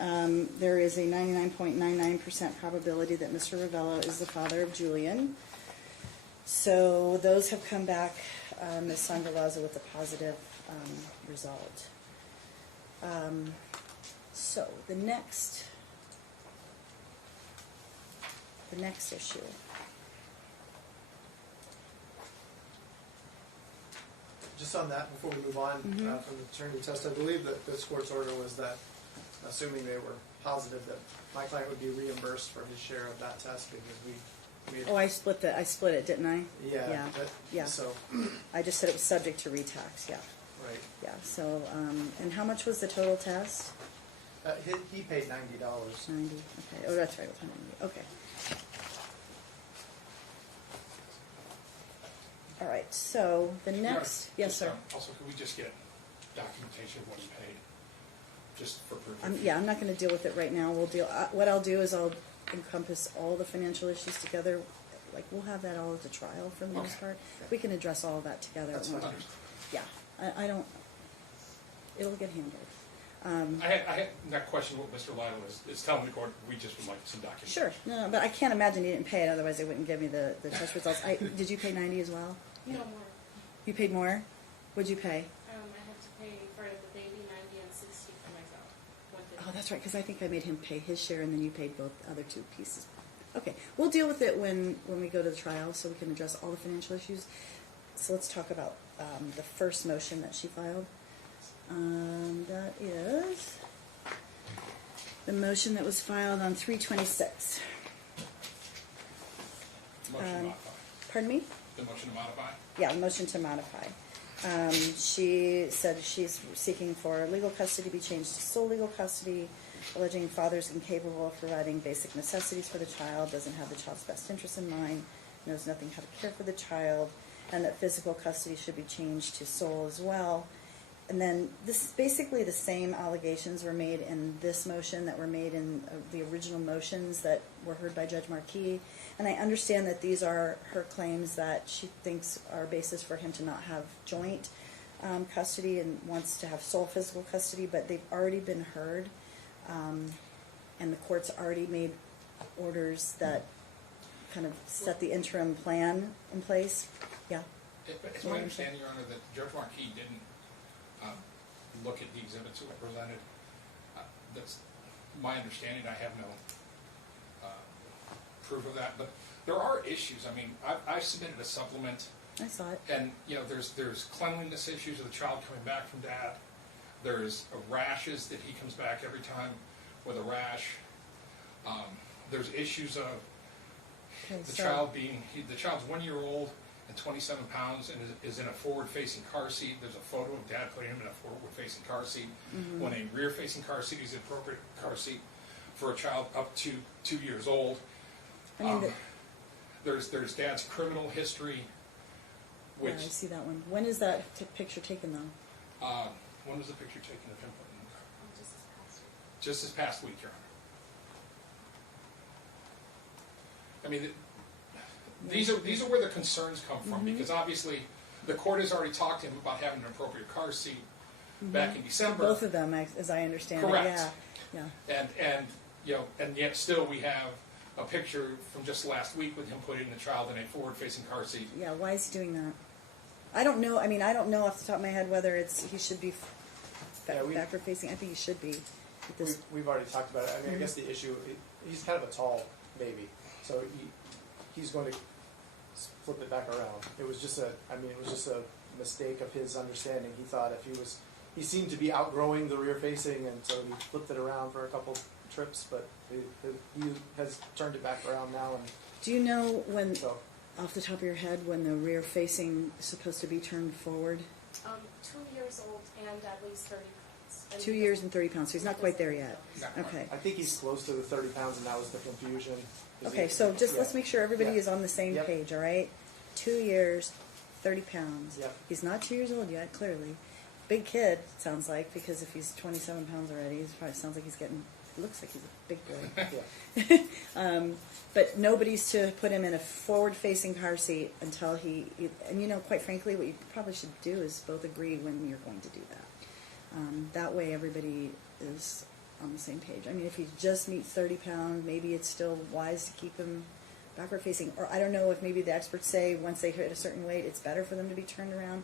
there is a 99.99% probability that Mr. Ravello is the father of Julian. So those have come back, Ms. Sangalaza, with a positive result. So the next issue. Just on that, before we move on from the paternity test, I believe that this court's order was that, assuming they were positive, that my client would be reimbursed for his share of that test because we had, Oh, I split it, didn't I? yeah, Yeah. so, I just said it was subject to retax, yeah. right. Yeah, so, and how much was the total test? He paid $90. 90, okay. Oh, that's right, it was 190, okay. All right, so the next, yes, Just, sir. Also, could we just get documentation of what he paid, just for proof? Yeah, I'm not going to deal with it right now. What I'll do is I'll encompass all the financial issues together. Like, we'll have that all at the trial for the most Okay. part. We can address all of that together. That's at one fine. time. Yeah, I don't, it'll get handled. I had that question what Mr. Lytle is telling the court. We just would like some documentation. Sure, no, but I can't imagine he didn't pay it, otherwise they wouldn't give me the test results. Did you pay 90 as well? No more. You paid more? What'd you pay? I had to pay for the baby 90 and 60 for myself. Oh, that's right, because I think I made him pay his share, and then you paid both other two pieces. Okay, we'll deal with it when we go to the trial, so we can address all the financial issues. So let's talk about the first motion that she filed. That is the motion that was filed on 3/26. Motion to modify. Pardon me? The motion to modify? Yeah, the motion to modify. She said she's seeking for legal custody to be changed to sole legal custody, alleging father's incapable of providing basic necessities for the child, doesn't have the child's best interest in mind, knows nothing how to care for the child, and that physical custody should be changed to sole as well. And then this is basically the same allegations were made in this motion that were made in the original motions that were heard by Judge Marquis. And I understand that these are her claims that she thinks are a basis for him to not have joint custody and wants to have sole physical custody, but they've already been heard. And the court's already made orders that kind of set the interim plan in place. Yeah. It's my understanding, Your Honor, that Judge Marquis didn't look at the exhibits that were presented. That's my understanding. I have no proof of that, but there are issues. I mean, I've submitted a supplement, I saw it. and there's cleanliness issues of the child coming back from dad. There's rashes that he comes back every time with a rash. There's issues of the child's 1 year old and 27 pounds and is in a forward-facing car seat. There's a photo of dad putting him in a forward-facing car seat. Mm-hmm. When a rear-facing car seat is the appropriate car seat for a child up to 2 years old. I mean, There's dad's criminal history, which I see that one. When is that picture taken, though? when was the picture taken of him putting in the car? Just this past week, Your Honor. I mean, these are where the concerns come from, because obviously the court has already talked to him about having an appropriate car seat back in December. Both of them, as I understand Correct. it. Yeah. And yet still we have a picture from just last week with him putting the child in a forward-facing car seat. Yeah, why is he doing that? I don't know. I mean, I don't know off the top of my head whether he should be backward facing. I think he should be. We've already talked about it. I mean, I guess the issue, he's kind of a tall baby, so he's going to flip it back around. It was just a mistake of his understanding. He thought he seemed to be outgrowing the rear facing, and so he flipped it around for a couple trips, but he has turned it back around now. And do you know when, off the top of your head, when the rear facing is supposed to be turned forward? 2 years old and at least 30 pounds. 2 years and 30 pounds, so he's not quite there yet. Okay. I think he's close to the 30 pounds, and that was the confusion. Okay, so let's make sure everybody is on the same page, all right? 2 years, 30 pounds. Yep. He's not 2 years old yet, clearly. Big kid, sounds like, because if he's 27 pounds already, it probably sounds like looks like he's a big boy. But nobody's to put him in a forward-facing car seat until and quite frankly, what you probably should do is both agree when you're going to do that. That way everybody is on the same page. I mean, if he just meets 30 pounds, maybe it's still wise to keep him backward-facing. Or I don't know if maybe the experts say once they hit a certain weight, it's better for them to be turned around.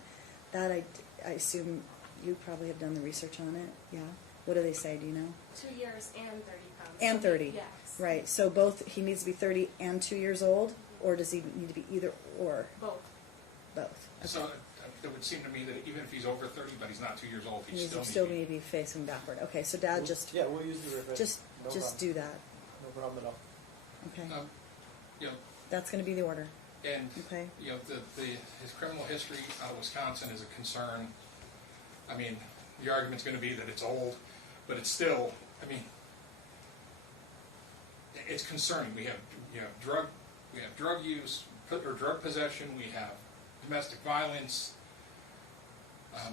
That I assume you probably have done the research on it. Yeah. What do they say? Do you know? 2 years and 30 pounds. And 30. Yes. Right. So he needs to be 30 and 2 years old, or does he need to be either or? Both. Both. Okay. So it would seem to me that even if he's over 30, but he's not 2 years old, He he needs still to needs to be facing backward. Okay. So Dad, we'll use the rear facing. just do that. No problem at all. Okay. That's going to be the order. And Okay. His criminal history out of Wisconsin is a concern. I mean, the argument's going to be that it's old, but it's still, I mean, it's concerning. We have drug use or drug possession. We have domestic violence.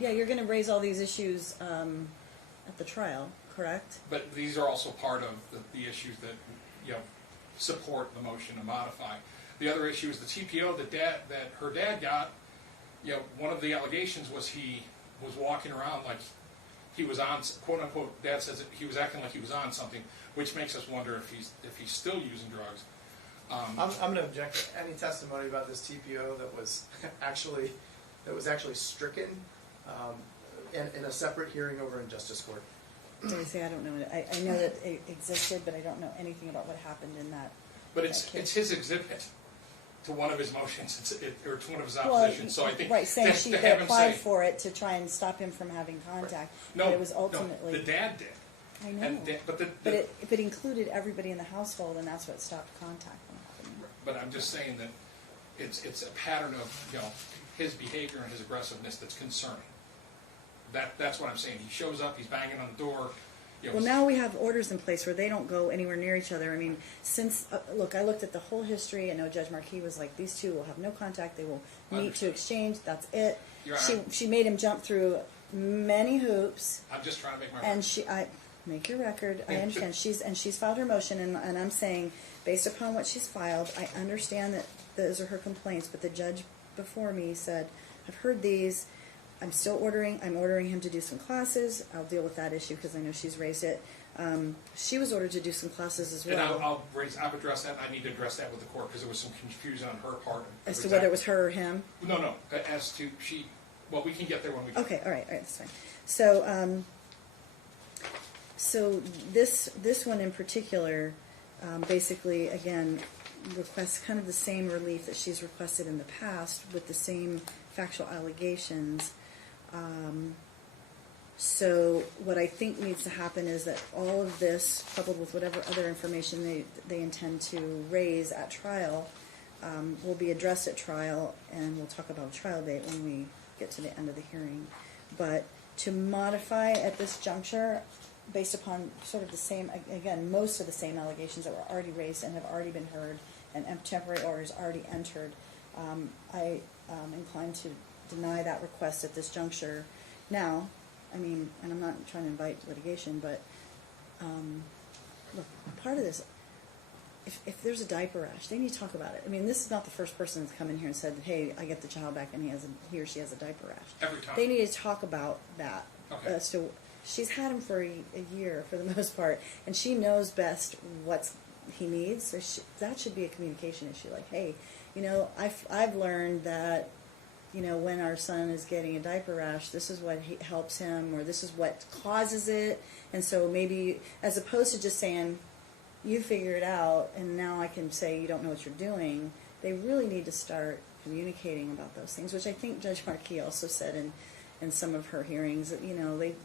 You're going to raise all these issues at the trial, correct? But these are also part of the issues that support the motion to modify. The other issue is the TPO that her dad got. One of the allegations was he was walking around like he was on, quote unquote. Dad says that he was acting like he was on something, which makes us wonder if he's still using drugs. I'm going to object to any testimony about this TPO that was actually stricken in a separate hearing over in Justice Court. I don't know. I know that it existed, but I don't know anything about what happened in that. But it's his exhibit. to one of his motions, or to one of his Well, oppositions. So I think right, saying to she have they him applied say, for it to try and stop him from having contact. no, but it was ultimately no, the dad did. I know. And but but it included everybody in the household, and that's what stopped contact from happening. but I'm just saying that it's a pattern of his behavior and his aggressiveness that's concerning. That's what I'm saying. He shows up, he's banging on the door. Well, now we have orders in place where they don't go anywhere near each other. I mean, since look, I looked at the whole history. I know Judge Marquis was like, these two will have no contact. They will meet to exchange. That's it. Your Honor. She made him jump through many hoops. I'm just trying to make my And I make your record. I understand. She's filed her motion, and I'm saying, based upon what she's filed, I understand that those are her complaints. But the judge before me said, I've heard these. I'm still ordering. I'm ordering him to do some classes. I'll deal with that issue because I know she's raised it. She was ordered to do some classes as well. And I've addressed that. I need to address that with the court because there was some confusion on her part As to whether it was her or him. No. As to she. Well, we can get there when we get Okay. All right. That's fine. So, so this one in particular, basically, again, requests kind of the same relief that she's requested in the past with the same factual allegations. So what I think needs to happen is that all of this, coupled with whatever other information they intend to raise at trial, will be addressed at trial, and we'll talk about a trial date when we get to the end of the hearing. But to modify at this juncture, based upon sort of the same, again, most of the same allegations that were already raised and have already been heard, and temporary orders already entered, I am inclined to deny that request at this juncture. Now, I mean, and I'm not trying to invite litigation, but look, part of this, if there's a diaper rash, they need to talk about it. I mean, this is not the first person that's come in here and said, hey, I get the child back and he or she has a diaper rash. Every time. They need to talk about that. Okay. So she's had him for a year for the most part, and she knows best what he needs. So that should be a communication issue. Like, hey, I've learned that, when our son is getting a diaper rash, this is what helps him, or this is what causes it. And so maybe, as opposed to just saying, you figure it out, and now I can say you don't know what you're doing, they really need to start communicating about those things, which I think Judge Marquis also said in some of her hearings, that,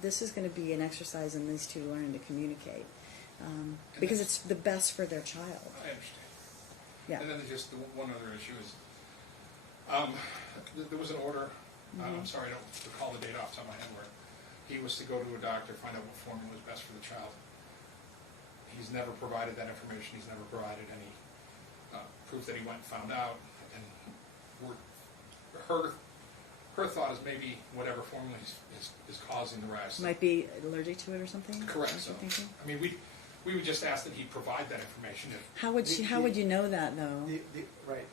this is going to be an exercise in these two learning to communicate. Because it's the best for their child. I understand. Yeah. And then there's just one other issue is, there was an order, I'm sorry, I don't recall the date off the top of my head, where he was to go to a doctor, find out what formula was best for the child. He's never provided that information. He's never provided any proof that he went and found out. And her thought is maybe whatever formula is causing the rash. Might be allergic to it or something? Correct. So, I mean, we would just ask that he provide that information. How would you know that, though?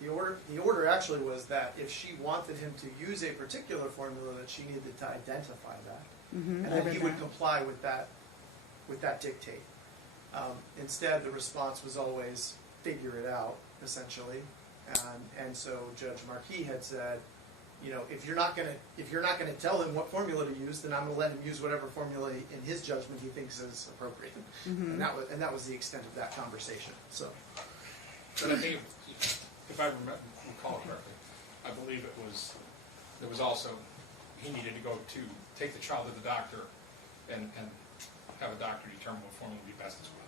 The order actually was that if she wanted him to use a particular formula, that she needed to identify that, and that he would comply with that dictate. Instead, the response was always figure it out, essentially, and so Judge Marquis had said, if you're not gonna tell him what formula to use, then I'm gonna let him use whatever formula in his judgment he thinks is appropriate, and that was the extent of that conversation. So, but I think if I recall correctly, I believe there was also he needed to go to take the child to the doctor and have a doctor determine what formula would be best as well.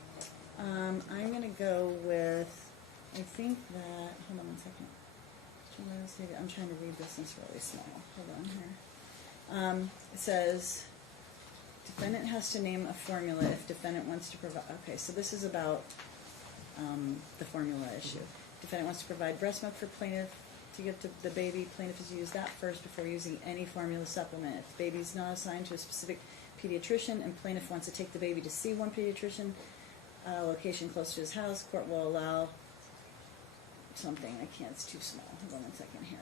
I'm going to go with, I think that, hold on one second. I'm trying to read this, and it's really small. Hold on here. It says, defendant has to name a formula if defendant wants to provide, okay, so this is about the formula issue. Defendant wants to provide breast milk for plaintiff to give to the baby. Plaintiff is to use that first before using any formula supplement. If the baby is not assigned to a specific pediatrician and plaintiff wants to take the baby to see one pediatrician, location close to his house, court will allow something. I can't, it's too small. Hold on one second here.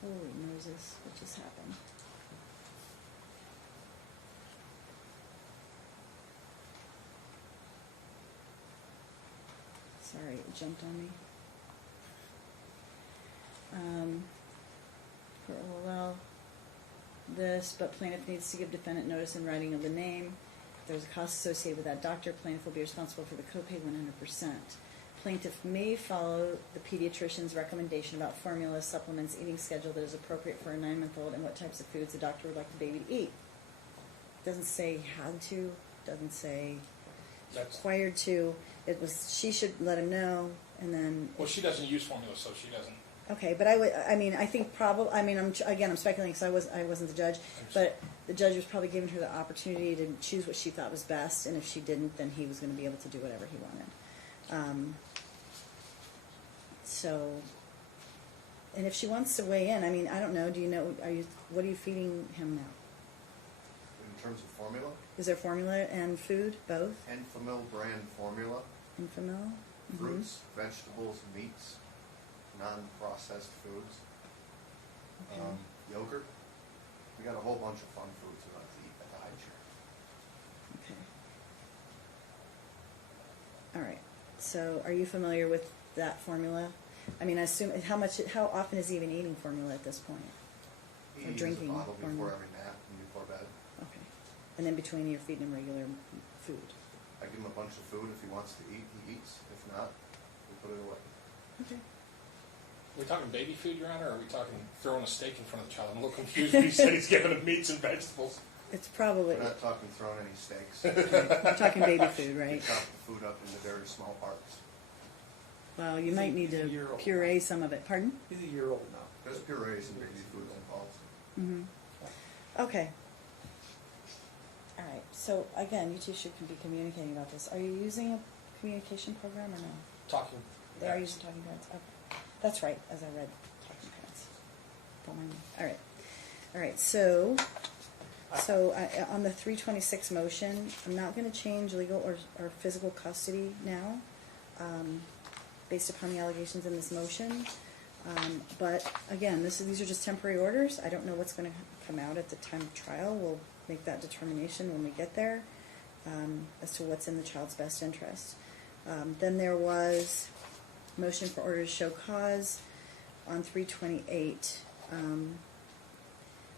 Holy Moses, what just happened? Sorry, it jumped on me. Court will allow this, but plaintiff needs to give defendant notice in writing of the name. If there's a cost associated with that doctor, plaintiff will be responsible for the copay 100%. plaintiff may follow the pediatrician's recommendation about formula, supplements, eating schedule that is appropriate for a 9-month-old and what types of foods the doctor would like the baby to eat. Doesn't say had to, doesn't say required to. It was, she should let him know, and then. Well, she doesn't use formula, so she doesn't. Okay, but I think probably, I'm speculating because I wasn't the judge, but the judge was probably giving her the opportunity to choose what she thought was best, and if she didn't, then he was going to be able to do whatever he wanted. So, and if she wants to weigh in, I don't know, do you know, what are you feeding him now? In terms of formula? Is there formula and food, both? Enfamil brand formula, Enfamil? fruits, vegetables, meats, non-processed foods, Okay. yogurt. We got a whole bunch of fun foods we like to eat at the high chair. Okay. All right. So, are you familiar with that formula? I assume how often is he even eating formula at this point? He Or uses drinking a bottle formula? before every nap and before bed. Okay. And then between you're feeding him regular food. I give him a bunch of food. If he wants to eat, he eats. If not, we put it away. Okay. Are we talking baby food, Your Honor, or are we talking throwing a steak in front of the child? I'm a little confused when you said he's giving him meats and vegetables. It's probably We're not talking throwing any steaks. we're talking baby food, We right? chop the food up into very small parts. Well, you might need He's a to year-old. puree some of it. Pardon? He's a year old now. There's purees and baby foods involved. Mm-hmm. Okay. All right. So again, you two should be communicating about this. Are you using a communication program or no? Talking. They are using Talking Parents. Okay. That's right, as I read Talking Parents. Don't mind me. All right. All right. So on the 326 motion, I'm not going to change legal or physical custody now, based upon the allegations in this motion. But again, these are just temporary orders. I don't know what's going to come out at the time of trial. We'll make that determination when we get there, as to what's in the child's best interest. Then there was motion for order to show cause on 328.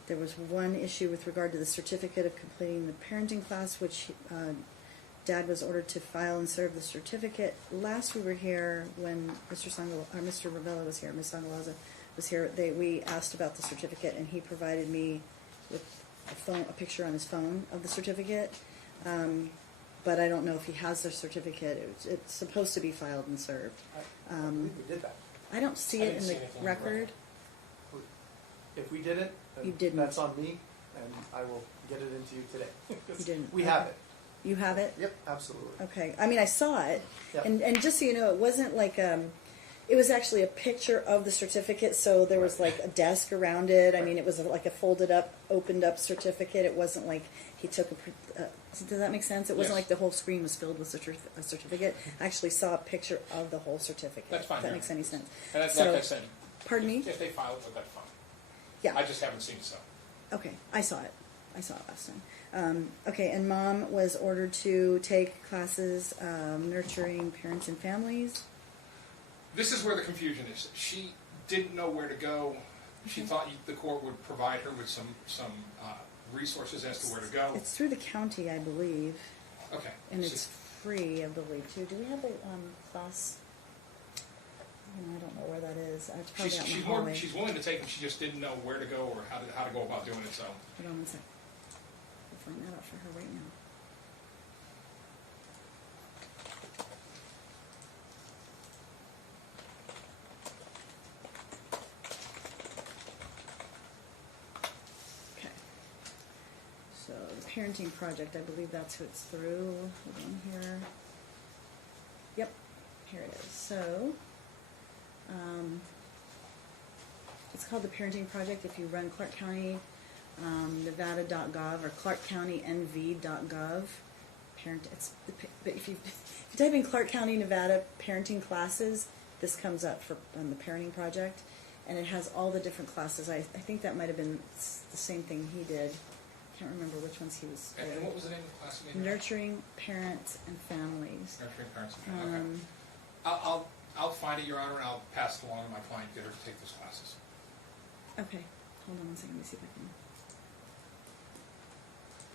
There was one issue with regard to the certificate of completing the parenting class, which Dad was ordered to file and serve the certificate. Last we were here, when Mr. Ravella was here, Ms. Sangalaza was here, we asked about the certificate, and he provided me with a picture on his phone of the certificate. But I don't know if he has the certificate. It's supposed to be filed and served. I believe we did that. I don't see I it didn't in see the anything in the record. If we did it, then You didn't. that's on me, and I will get it into you today. You didn't. We Okay. have it. You have it? Yep, absolutely. Okay. I saw it, Yeah. and just so you know, it wasn't like it was actually a picture of the certificate. So there was like a desk around it. It was like a folded up, opened up certificate. It wasn't like he took does that make sense? It wasn't Yes. like the whole screen was filled with a certificate. I actually saw a picture of the whole certificate. That's fine, If that yeah. makes any sense. And that's So- like I said. Pardon me? If they file it, that's fine. Yeah. I just haven't seen it, so. Okay, I saw it. I saw it last time. Okay, and Mom was ordered to take classes nurturing parents and families. This is where the confusion is. She didn't know where to go. She thought the court would provide her with some resources as to where to go. It's through the county, I believe, Okay. and So- it's free, I believe, too. Do we have a class? I don't know where that is. It's probably out in the hallway. she's willing to take them. She just didn't know where to go or how to go about doing it. So Hold on one sec. We'll find that out for her right now. Okay. So the parenting project, I believe that's who it's through. Hold on here. Yep, here it is. So, it's called the Parenting Project. If you run Clark County Nevada.gov or ClarkCountyNV.gov, but if you type in Clark County Nevada parenting classes, this comes up on the Parenting Project, and it has all the different classes. I think that might have been the same thing he did. Can't remember which ones he was. and what was the name of the class again? Nurturing Parents and Families. Nurturing parents and families. Okay. I'll find it, Your Honor, and I'll pass it along to my client, get her to take those classes. Okay, hold on one second. Let me see if I can.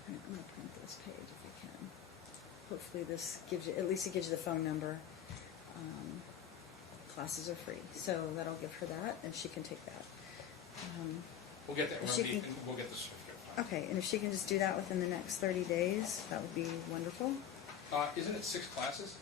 I'm going to print this page if I can. Hopefully this gives you, at least it gives you the phone number. classes are free. So that'll give her that, and she can take that. We'll get that, If she can- we'll get the certificate. Okay, and if she can just do that within the next 30 days, that would be wonderful. Isn't it 6 classes?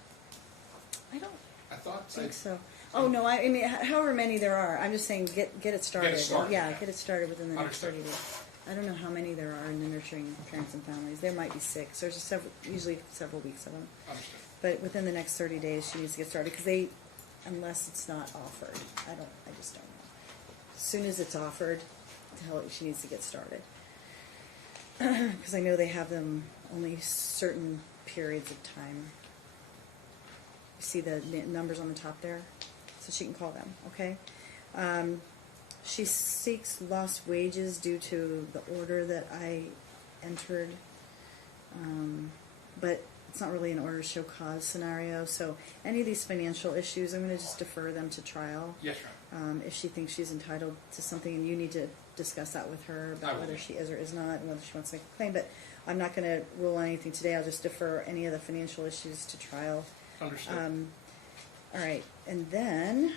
I don't I thought. think so. Oh, no, I mean, however many there are, I'm just saying get it started. started, Yeah, yeah. get it started within the next Understood. 30 days. I don't know how many there are in the nurturing parents and families. There might be 6. There's usually several weeks of them. Understood. But within the next 30 days, she needs to get started because unless it's not offered, I just don't know. As soon as it's offered, she needs to get started. Because I know they have them only certain periods of time. You see the numbers on the top there? So she can call them, okay? She seeks lost wages due to the order that I entered. But it's not really an order to show cause scenario. So any of these financial issues, I'm going to just defer them to trial. Yes, ma'am. If she thinks she's entitled to something, and you need to discuss that with her I about will. whether she is or is not, and whether she wants to make a claim. But I'm not going to rule on anything today. I'll just defer any of the financial issues to trial. Understood. All right, and then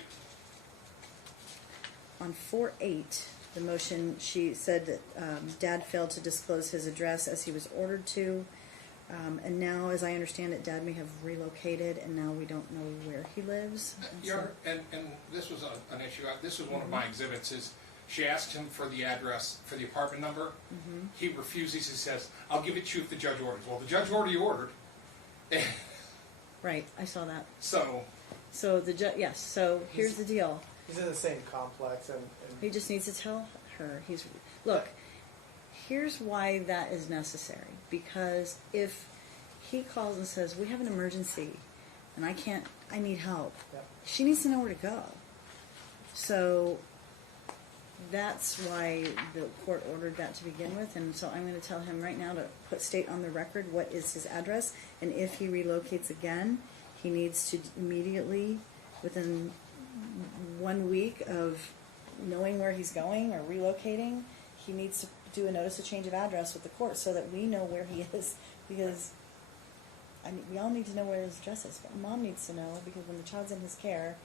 on 4-8, the motion, she said that Dad failed to disclose his address as he was ordered to. And now, as I understand it, Dad may have relocated, and now we don't know where he lives. And this was an issue. This was one of my exhibits. Is she asked him for the address for the apartment number? He refuses. He says, "I'll give it to you if the judge orders." Well, the judge already ordered. Right, I saw that. So So yes. So here's the deal. He's in the same complex, and He just needs to tell her. Look. Here's why that is necessary. Because if he calls and says, "We have an emergency, and I need help," yeah. she needs to know where to go. So that's why the court ordered that to begin with. And so I'm going to tell him right now to state on the record what is his address. And if he relocates again, he needs to immediately, within 1 week of knowing where he's going or relocating, he needs to do a notice of change of address with the court so that we know where he is. Because we all need to know where his address is. But Mom needs to know, because when the child's in his care,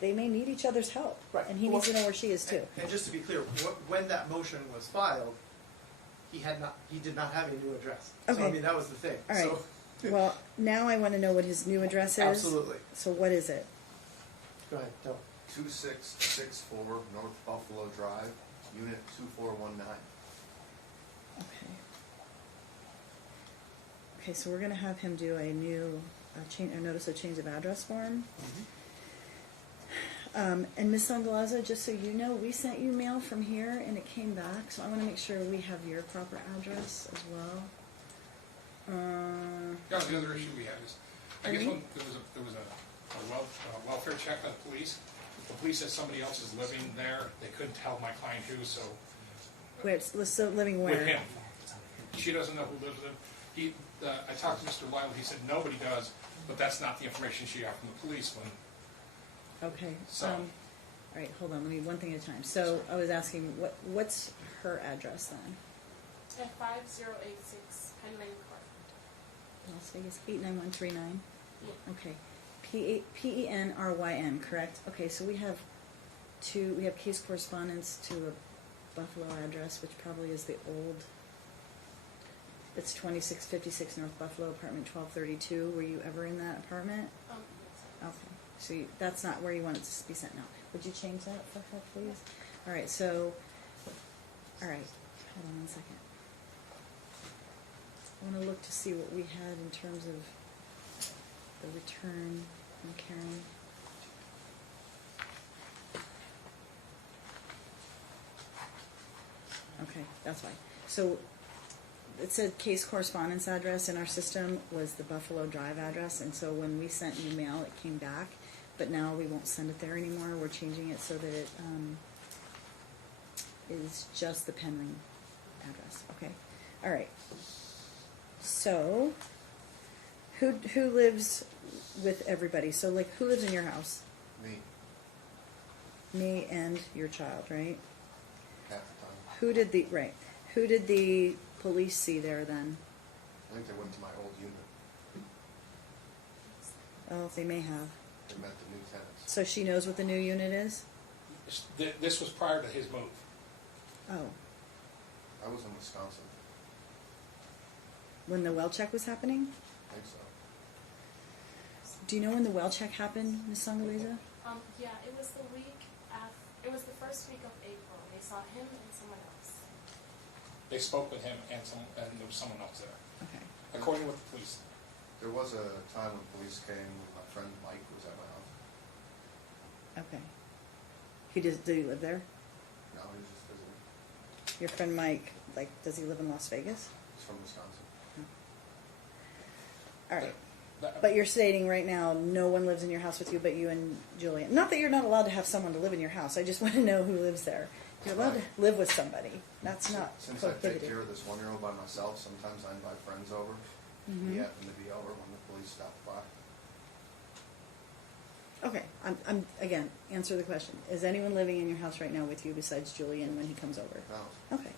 they may need each other's help. Right. And he needs to know where she is too. And just to be clear, when that motion was filed, he did not have a new address. So Okay. I mean, that was the thing. All right. So, Well, now I want to know what his new address is. absolutely. So what is it? Go ahead, tell. 2664 North Buffalo Drive, Unit 2419. Okay. Okay, so we're going to have him do a new a notice of change of address form. And Ms. Sangalaza, just so you know, we sent you mail from here and it came back, so I want to make sure we have your proper address as well. yeah, the other issue we have is, I guess Pardon me? when there was a welfare check by the police. The police said somebody else is living there. They couldn't tell my client who, so So living where? with him. She doesn't know who lives with him. I talked to Mr. Lyle. He said nobody does, but that's not the information she got from the police. Okay. So- All right, hold on. Let me one thing at a time. So I was asking, what's her address then? At 5086 Penlane Court. Las Vegas 89139. Yeah. Okay. Penryn, correct? Okay, so we have case correspondence to a Buffalo address, which probably is the old. It's 2656 North Buffalo, apartment 1232. Were you ever in that apartment? Yes. Okay, so that's not where you want it to be sent now. Would you change that for her, please? All right, so, all right, hold on one second. I want to look to see what we had in terms of the return from Karen. Okay, that's fine. So it said case correspondence address in our system was the Buffalo Drive address, and so when we sent you mail, it came back, but now we won't send it there anymore. We're changing it so that it is just the Penryn address. Okay, all right. So who lives with everybody? So like, who lives in your house? Me, Me and your child, right? half the time. Who did the police see there then? I think they went to my old unit. Oh, they may have. They meant the new tenants. So she knows what the new unit is? This was prior to his move. Oh, I was in Wisconsin. when the well check was happening? I think so. Do you know when the well check happened, Ms. Sangaliza? Yeah, it was the week after, it was the first week of April. They saw him and someone else. They spoke with him and there was someone else there, Okay. according with the police. There was a time when police came when my friend Mike was at my house. Okay. Did he live there? No, he was just visiting. Your friend Mike, like, does he live in Las Vegas? He's from Wisconsin. All right. That- But you're stating right now no one lives in your house with you but you and Julian. Not that you're not allowed to have someone to live in your house. I just want to know who lives there. You're allowed to live with somebody. That's not Since I take prohibited. care of this 1-year-old by myself, sometimes I invite friends over. Mm-hmm. He happened to be over when the police stopped by. Okay. I'm again, answer the question. Is anyone living in your house right now with you besides Julian when he comes over? No. Okay.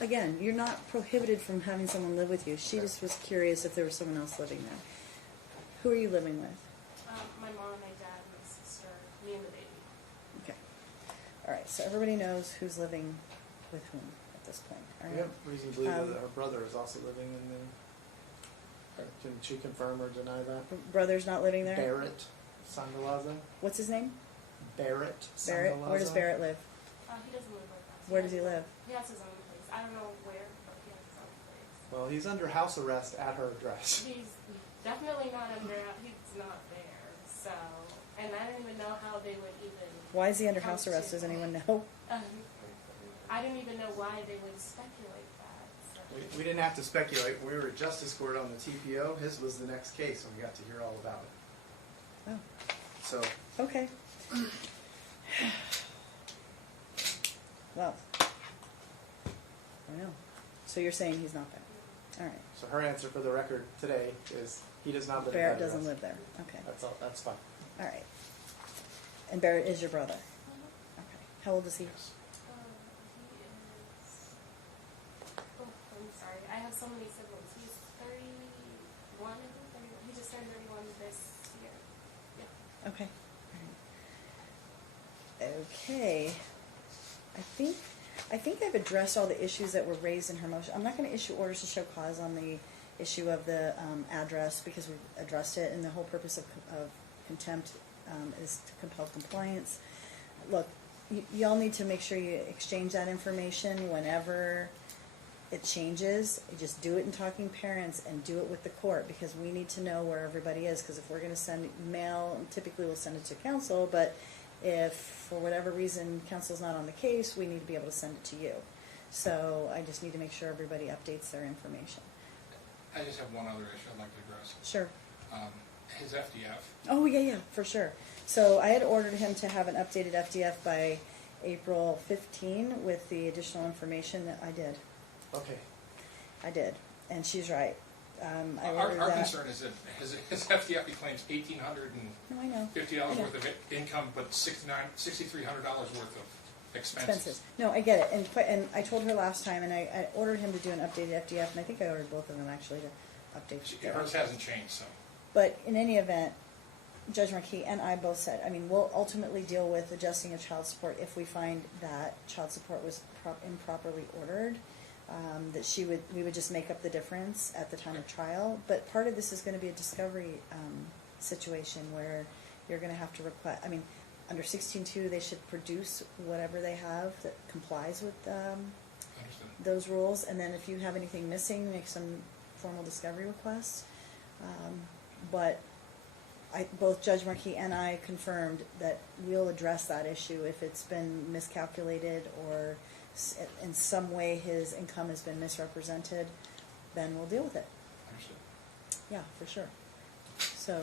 Again, you're not prohibited from having someone live with you. She just was curious if there was someone else living there. Who are you living with? My mom, my dad, my sister, me and the baby. Okay. All right. So everybody knows who's living with whom at this point. All We right. have reason to believe Um, that her brother is also living in the. Can she confirm or deny that? Brother's not living there? Barrett Sangalaza. What's his name? Barrett Sangalaza. Barrett. Where does Barrett live? He doesn't live with us. Where does he live? He has his own place. I don't know where, but he has his own place. Well, he's under house arrest at her address. He's definitely not under. He's not there. So, and I don't even know how they would even. Why is he under house arrest? Does anyone know? I don't even know why they would speculate that. So. We didn't have to speculate. We were at justice court on the TPO. His was the next case, and we got to hear all about it. Oh, So, okay. Well, I don't know. So you're saying he's not there? All right. so her answer for the record today is he does not live. at Barrett that doesn't address. live there. Okay. That's all. That's fine. All right. And Barrett is your brother. Okay. How old is he? He is. Oh, I'm sorry. I have so many siblings. He's 31. I think 31. He just turned 31 this year. Yeah. Okay. All right. Okay. I think I've addressed all the issues that were raised in her motion. I'm not going to issue orders to show cause on the issue of the address because we've addressed it, and the whole purpose of contempt is to compel compliance. Look, y'all need to make sure you exchange that information whenever it changes. You just do it in talking parents and do it with the court because we need to know where everybody is, because if we're going to send mail, typically we'll send it to counsel, but if for whatever reason counsel's not on the case, we need to be able to send it to you. So I just need to make sure everybody updates their information. I just have one other issue I'd like to address. Sure. His FDF. Oh, yeah, for sure. So I had ordered him to have an updated FDF by April 15 with the additional information that I did. Okay. I did. And she's right. I Our ordered that. concern is that his FDF, he claims $1,850 No, I know. worth of income, but $6,300 worth of expenses. No, I get it. And I told her last time, and I ordered him to do an updated FDF, and I think I ordered both of them actually to update. their Hers FDF. hasn't changed, so. But in any event, Judge Marquis and I both said, I mean, we'll ultimately deal with adjusting of child support if we find that child support was improperly ordered. That we would just make up the difference at the time of trial. But part of this is going to be a discovery situation where you're going to have to request. I mean, under 16.2, they should produce whatever they have that complies with Understood. those rules, and then if you have anything missing, make some formal discovery requests. But both Judge Marquis and I confirmed that we'll address that issue if it's been miscalculated or in some way his income has been misrepresented, then we'll deal with it. Understood. Yeah, for sure. So,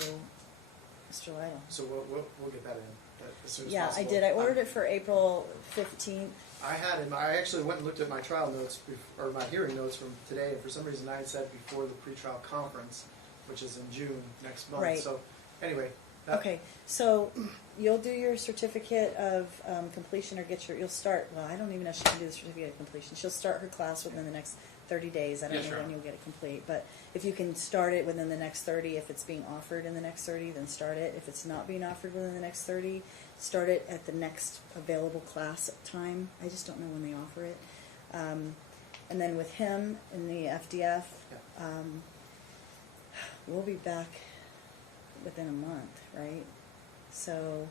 Mr. Lytle. So we'll get that in as soon as Yeah, possible. I did. I ordered it for April 15th. I had him. I actually went and looked at my trial notes, or my hearing notes from today, and for some reason I had said before the pretrial conference, which is in June next month. Right. So anyway. Okay, so you'll do your certificate of completion or you'll start, well, I don't even know if she can do the certificate of completion. She'll start her class within the next 30 days. I don't Yeah, know sure. when you'll get it complete, but if you can start it within the next 30, if it's being offered in the next 30, then start it. If it's not being offered within the next 30, start it at the next available class time. I just don't know when they offer it. And then with him in the FDF, we'll be back within a month, right? So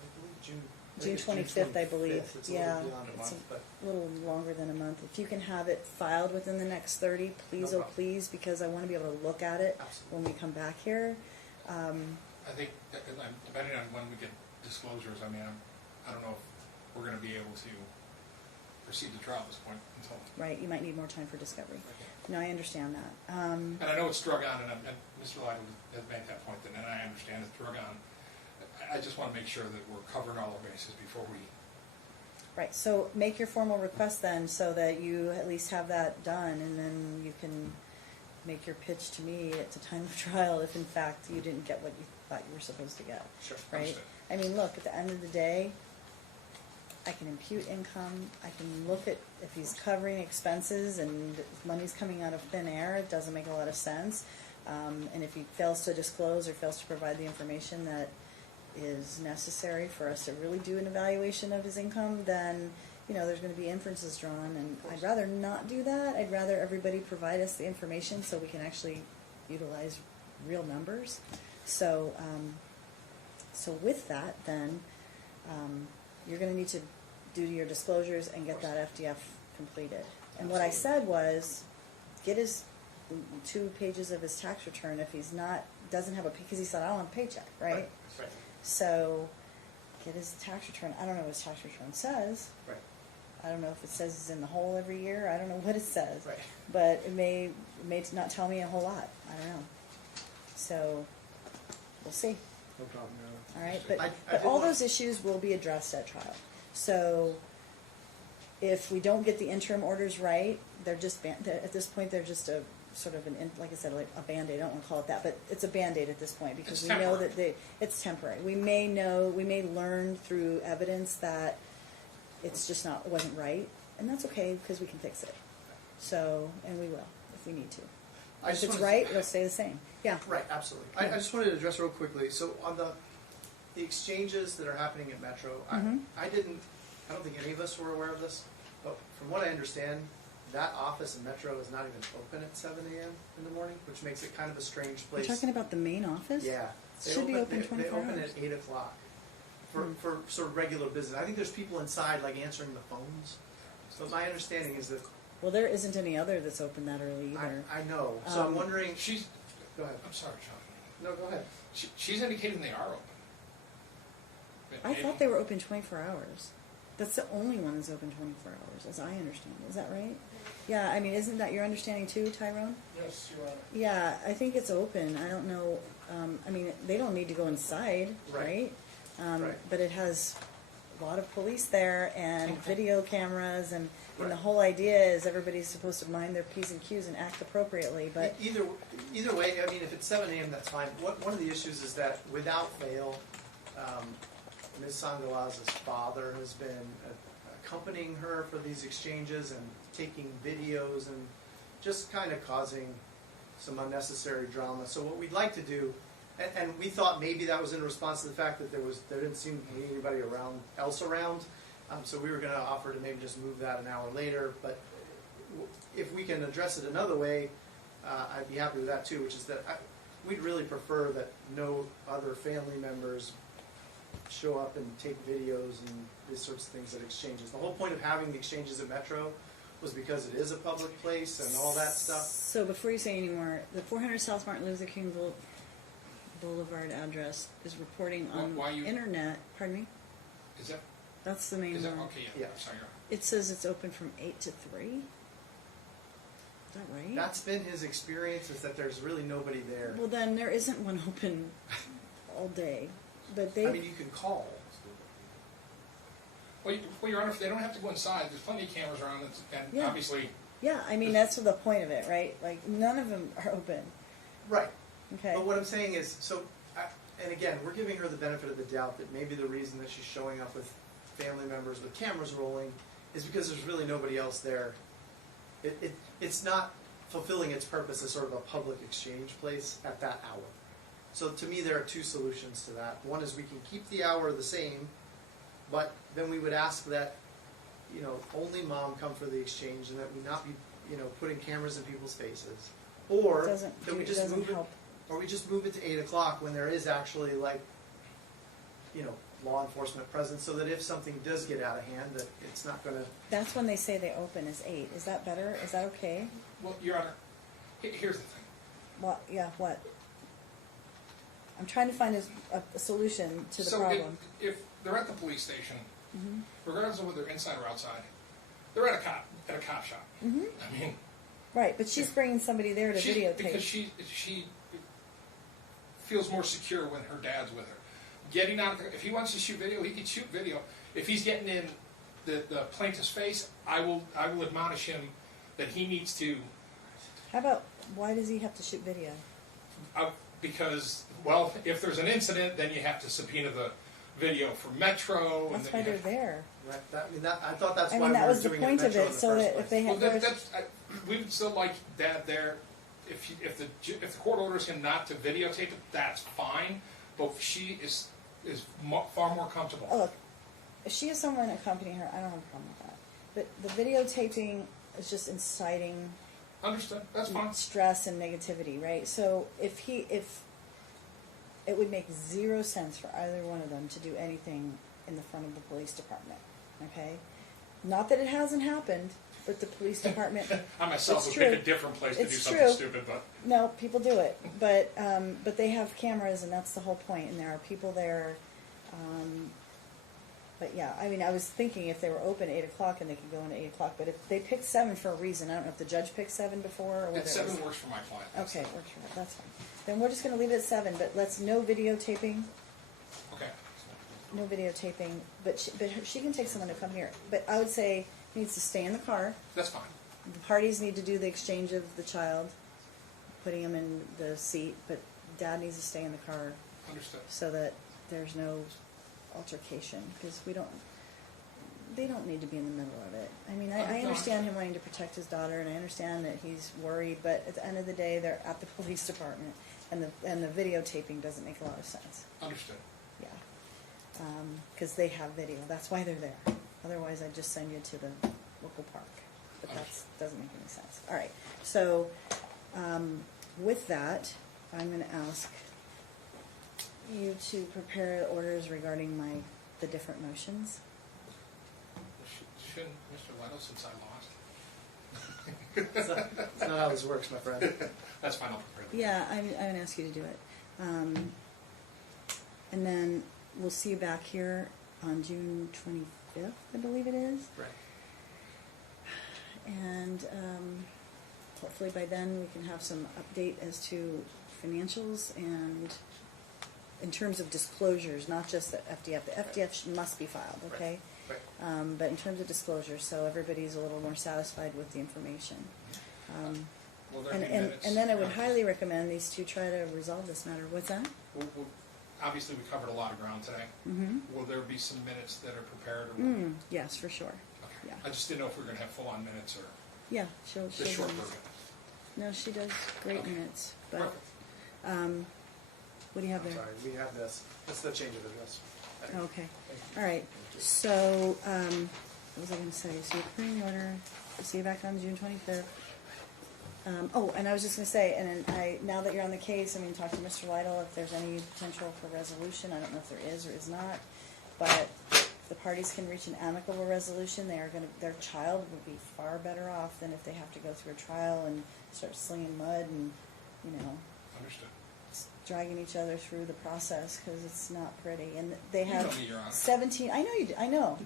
I believe June 25th, I believe. It's a Yeah, little beyond a it's month, but a little longer than a month. If you can have it filed within the next 30, please, No oh problem. please, because I want to be able to look at it Absolutely. when we come back here. I think, depending on when we get disclosures, I mean, I don't know if we're going to be able to proceed to trial at this point until. Right, you might need more time for discovery. No, I understand that. And I know it's drug on, and Mr. Lytle has made that point, and I understand it's drug on. I just want to make sure that we're covering all our bases before we. Right, so make your formal request then, so that you at least have that done, and then you can make your pitch to me at the time of trial if in fact you didn't get what you thought you were supposed to get. Sure. Right? Understood. I mean, look, at the end of the day, I can impute income, I can look at if he's covering expenses and money's coming out of thin air, it doesn't make a lot of sense. And if he fails to disclose or fails to provide the information that is necessary for us to really do an evaluation of his income, then, you know, there's going to be inferences drawn, and I'd rather not do that. I'd rather everybody provide us the information so we can actually utilize real numbers. So, so with that, then, you're going to need to do your disclosures and get that FDF completed. And what I said was, get his 2 pages of his tax return if he's not, doesn't have a, because he said, I don't want a paycheck, right? Right. So, get his tax return. I don't know what his tax return says. Right. I don't know if it says he's in the hole every year. I don't know what it says. Right. But it may not tell me a whole lot. I don't know. So, we'll see. No problem. All right, but, I but did all want- those issues will be addressed at trial. So if we don't get the interim orders right, they're just at this point they're just a sort of like I said, like a Band-Aid. I don't want to call it that, but it's a Band-Aid at this point because It's we know temporary. that it's temporary. We may learn through evidence that it's just it wasn't right, and that's okay because we can fix it. So, and we will if we need to. I If just it's wanted- right, it'll stay the same. Yeah. Right, absolutely. I just wanted to address real quickly. So on the exchanges that are happening at Metro, Mhm. I don't think any of us were aware of this, but from what I understand, that office in Metro is not even open at 7 a.m. in the morning, which makes it kind of a strange We're place. talking about the main office? Yeah. It should be open They 24 open hours. at 8 o'clock for sort of regular business. I think there's people inside like answering the phones. So my understanding is that, Well, there isn't any other that's open that early either. I know. So I'm wondering, She's. go ahead. I'm sorry, Sean. No, go ahead. She's indicating they are open. But I thought they were open 24 hours. That's the only one that's open 24 hours, as I understand it. Is that right? Yeah, I mean, isn't that your understanding too, Tyrone? Yes, you are. Yeah, I think it's open. I don't know. I mean, they don't need to go inside, Right. right? Right. But it has a lot of police there and video cameras, and the Right. whole idea is everybody's supposed to mind their P's and Q's and act appropriately. But Either way, I mean, if it's 7 a.m., that's fine. One of the issues is that without fail, Ms. Sangalaz's father has been accompanying her for these exchanges and taking videos and just kind of causing some unnecessary drama. So what we'd like to do, and we thought maybe that was in response to the fact that there didn't seem to be anybody else around. So we were going to offer to maybe just move that an hour later. But if we can address it another way, I'd be happy with that too, which is that we'd really prefer that no other family members show up and take videos and these sorts of things at exchanges. The whole point of having the exchanges at Metro was because it is a public place and all that stuff. So before you say any more, the 400 South Martin Luther King Boulevard address is reporting on Why you- internet. Pardon me? Is that? That's the main Is that one. okay? Yeah. I'm sorry. You're right. It says it's open from 8 to 3. Is that right? That's been his experience, is that there's really nobody there. Well, then there isn't one open all day. But they. I mean, you can call. Well, Your Honor, if they don't have to go inside, there's plenty of cameras around, and Yeah. obviously, Yeah, I mean that's the point of it, right? Like none of them are open. Right. Okay. But what I'm saying is, and again, we're giving her the benefit of the doubt that maybe the reason that she's showing up with family members with cameras rolling is because there's really nobody else there it's not fulfilling its purpose as sort of a public exchange place at that hour. So to me, there are two solutions to that. One is we can keep the hour the same, but then we would ask that, only mom come for the exchange and that we not be, putting cameras in people's faces. Or that we just move it, or we just move it to 8 o'clock when there is actually law enforcement present, so that if something does get out of hand, that it's not going to. That's when they say they open is 8. Is that better? Is that okay? Well, Your Honor, here's the thing. What? Yeah. What? I'm trying to find a solution to the problem. If they're at the police station, regardless of whether they're inside or outside, they're at a cop shop. Mm-hmm. I mean, right, but she's bringing somebody there to videotape. Because she feels more secure when her dad's with her. Getting out, if he wants to shoot video, he can shoot video. If he's getting in the plaintiff's face, I will admonish him that he needs to. How about, why does he have to shoot video? Because, well, if there's an incident, then you have to subpoena the video for Metro. That's why they're there. Right. I thought that's why that we were was the doing point it of Metro it, so that if they Well, have. we would still like Dad there. If the court orders him not to videotape it, that's fine. But she is far more comfortable. Oh, look, if she has someone accompanying her, I don't have a problem with that. But the videotaping is just inciting. Understood. That's fine. Stress and negativity, right? So if it would make zero sense for either one of them to do anything in the front of the police department, okay? Not that it hasn't happened, but the police department. I myself would pick a different place to do something stupid, but no, people do it. But they have cameras, and that's the whole point. And there are people there. But yeah, I mean, I was thinking if they were open at 8 o'clock and they could go in at 8 o'clock. But if they picked 7 for a reason, I don't know if the judge picked 7 before or whether 7 works for my client. Okay, works for her. That's fine. Then we're just going to leave it at 7. But let's no videotaping. Okay. No videotaping. But she can take someone to come here. But I would say he needs to stay in the car. That's fine. The parties need to do the exchange of the child, putting him in the seat. But Dad needs to stay in the car. Understood. So that there's no altercation, because they don't need to be in the middle of it. I mean, I understand him wanting to protect his daughter, and I understand that he's worried, but at the end of the day, they're at the police department, and the videotaping doesn't make a lot of sense. Understood. Yeah. Because they have video. That's why they're there. Otherwise, I'd just send you to the local park. But that doesn't make any sense. All right. So with that, I'm going to ask you to prepare orders regarding the different motions. Shouldn't Mr. Leno, since I lost? That's not how this works, my friend. That's fine. I'll prepare that. Yeah, I'm going to ask you to do it. And then we'll see you back here on June 25th, I believe it is. Right. And hopefully by then we can have some update as to financials and in terms of disclosures, not just the FDF. The FDF must be filed, okay? Right. But in terms of disclosures, so everybody's a little more satisfied with the information. Will there be minutes? And then I would highly recommend these two try to resolve this matter. What's that? Obviously, we covered a lot of ground today. Mm-hmm. Will there be some minutes that are prepared? Or Yes, for sure. Okay. Yeah. I just didn't know if we were going to have full-on minutes or Yeah, she'll the short do version. No, she does great minutes. But Perfect. what do you have I'm there? sorry, we have this. It's the change of address. Okay. All right. So, what was I going to say? So you're putting the order. We'll see you back on June 25th. And I was just going to say, and then now that you're on the case, I mean, talk to Mr. Lytle if there's any potential for resolution. I don't know if there is or is not, but if the parties can reach an amicable resolution, their child would be far better off than if they have to go through a trial and start slinging mud and, Understood. dragging each other through the process, because it's not pretty. And they have know me, Your Honor. 17. I know you do. I know.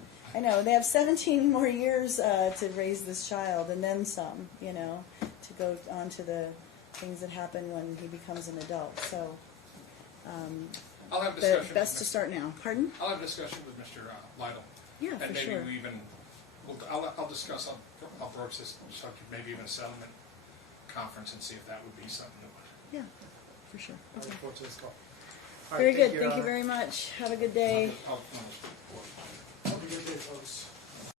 They have 17 more years to raise this child, and then some. To go on to the things that happen when he becomes an adult. So, I'll have discussion. best to start now. Pardon? I'll have discussion with Mr. Lytle. Yeah, and for maybe sure. I'll discuss. I'll broach this subject, maybe even a settlement conference, and see if that would be something that would. Yeah, for sure. I look Okay. forward to this call. All Very right, good. Thank you very much. Have a good day. I'll Have a good day, folks.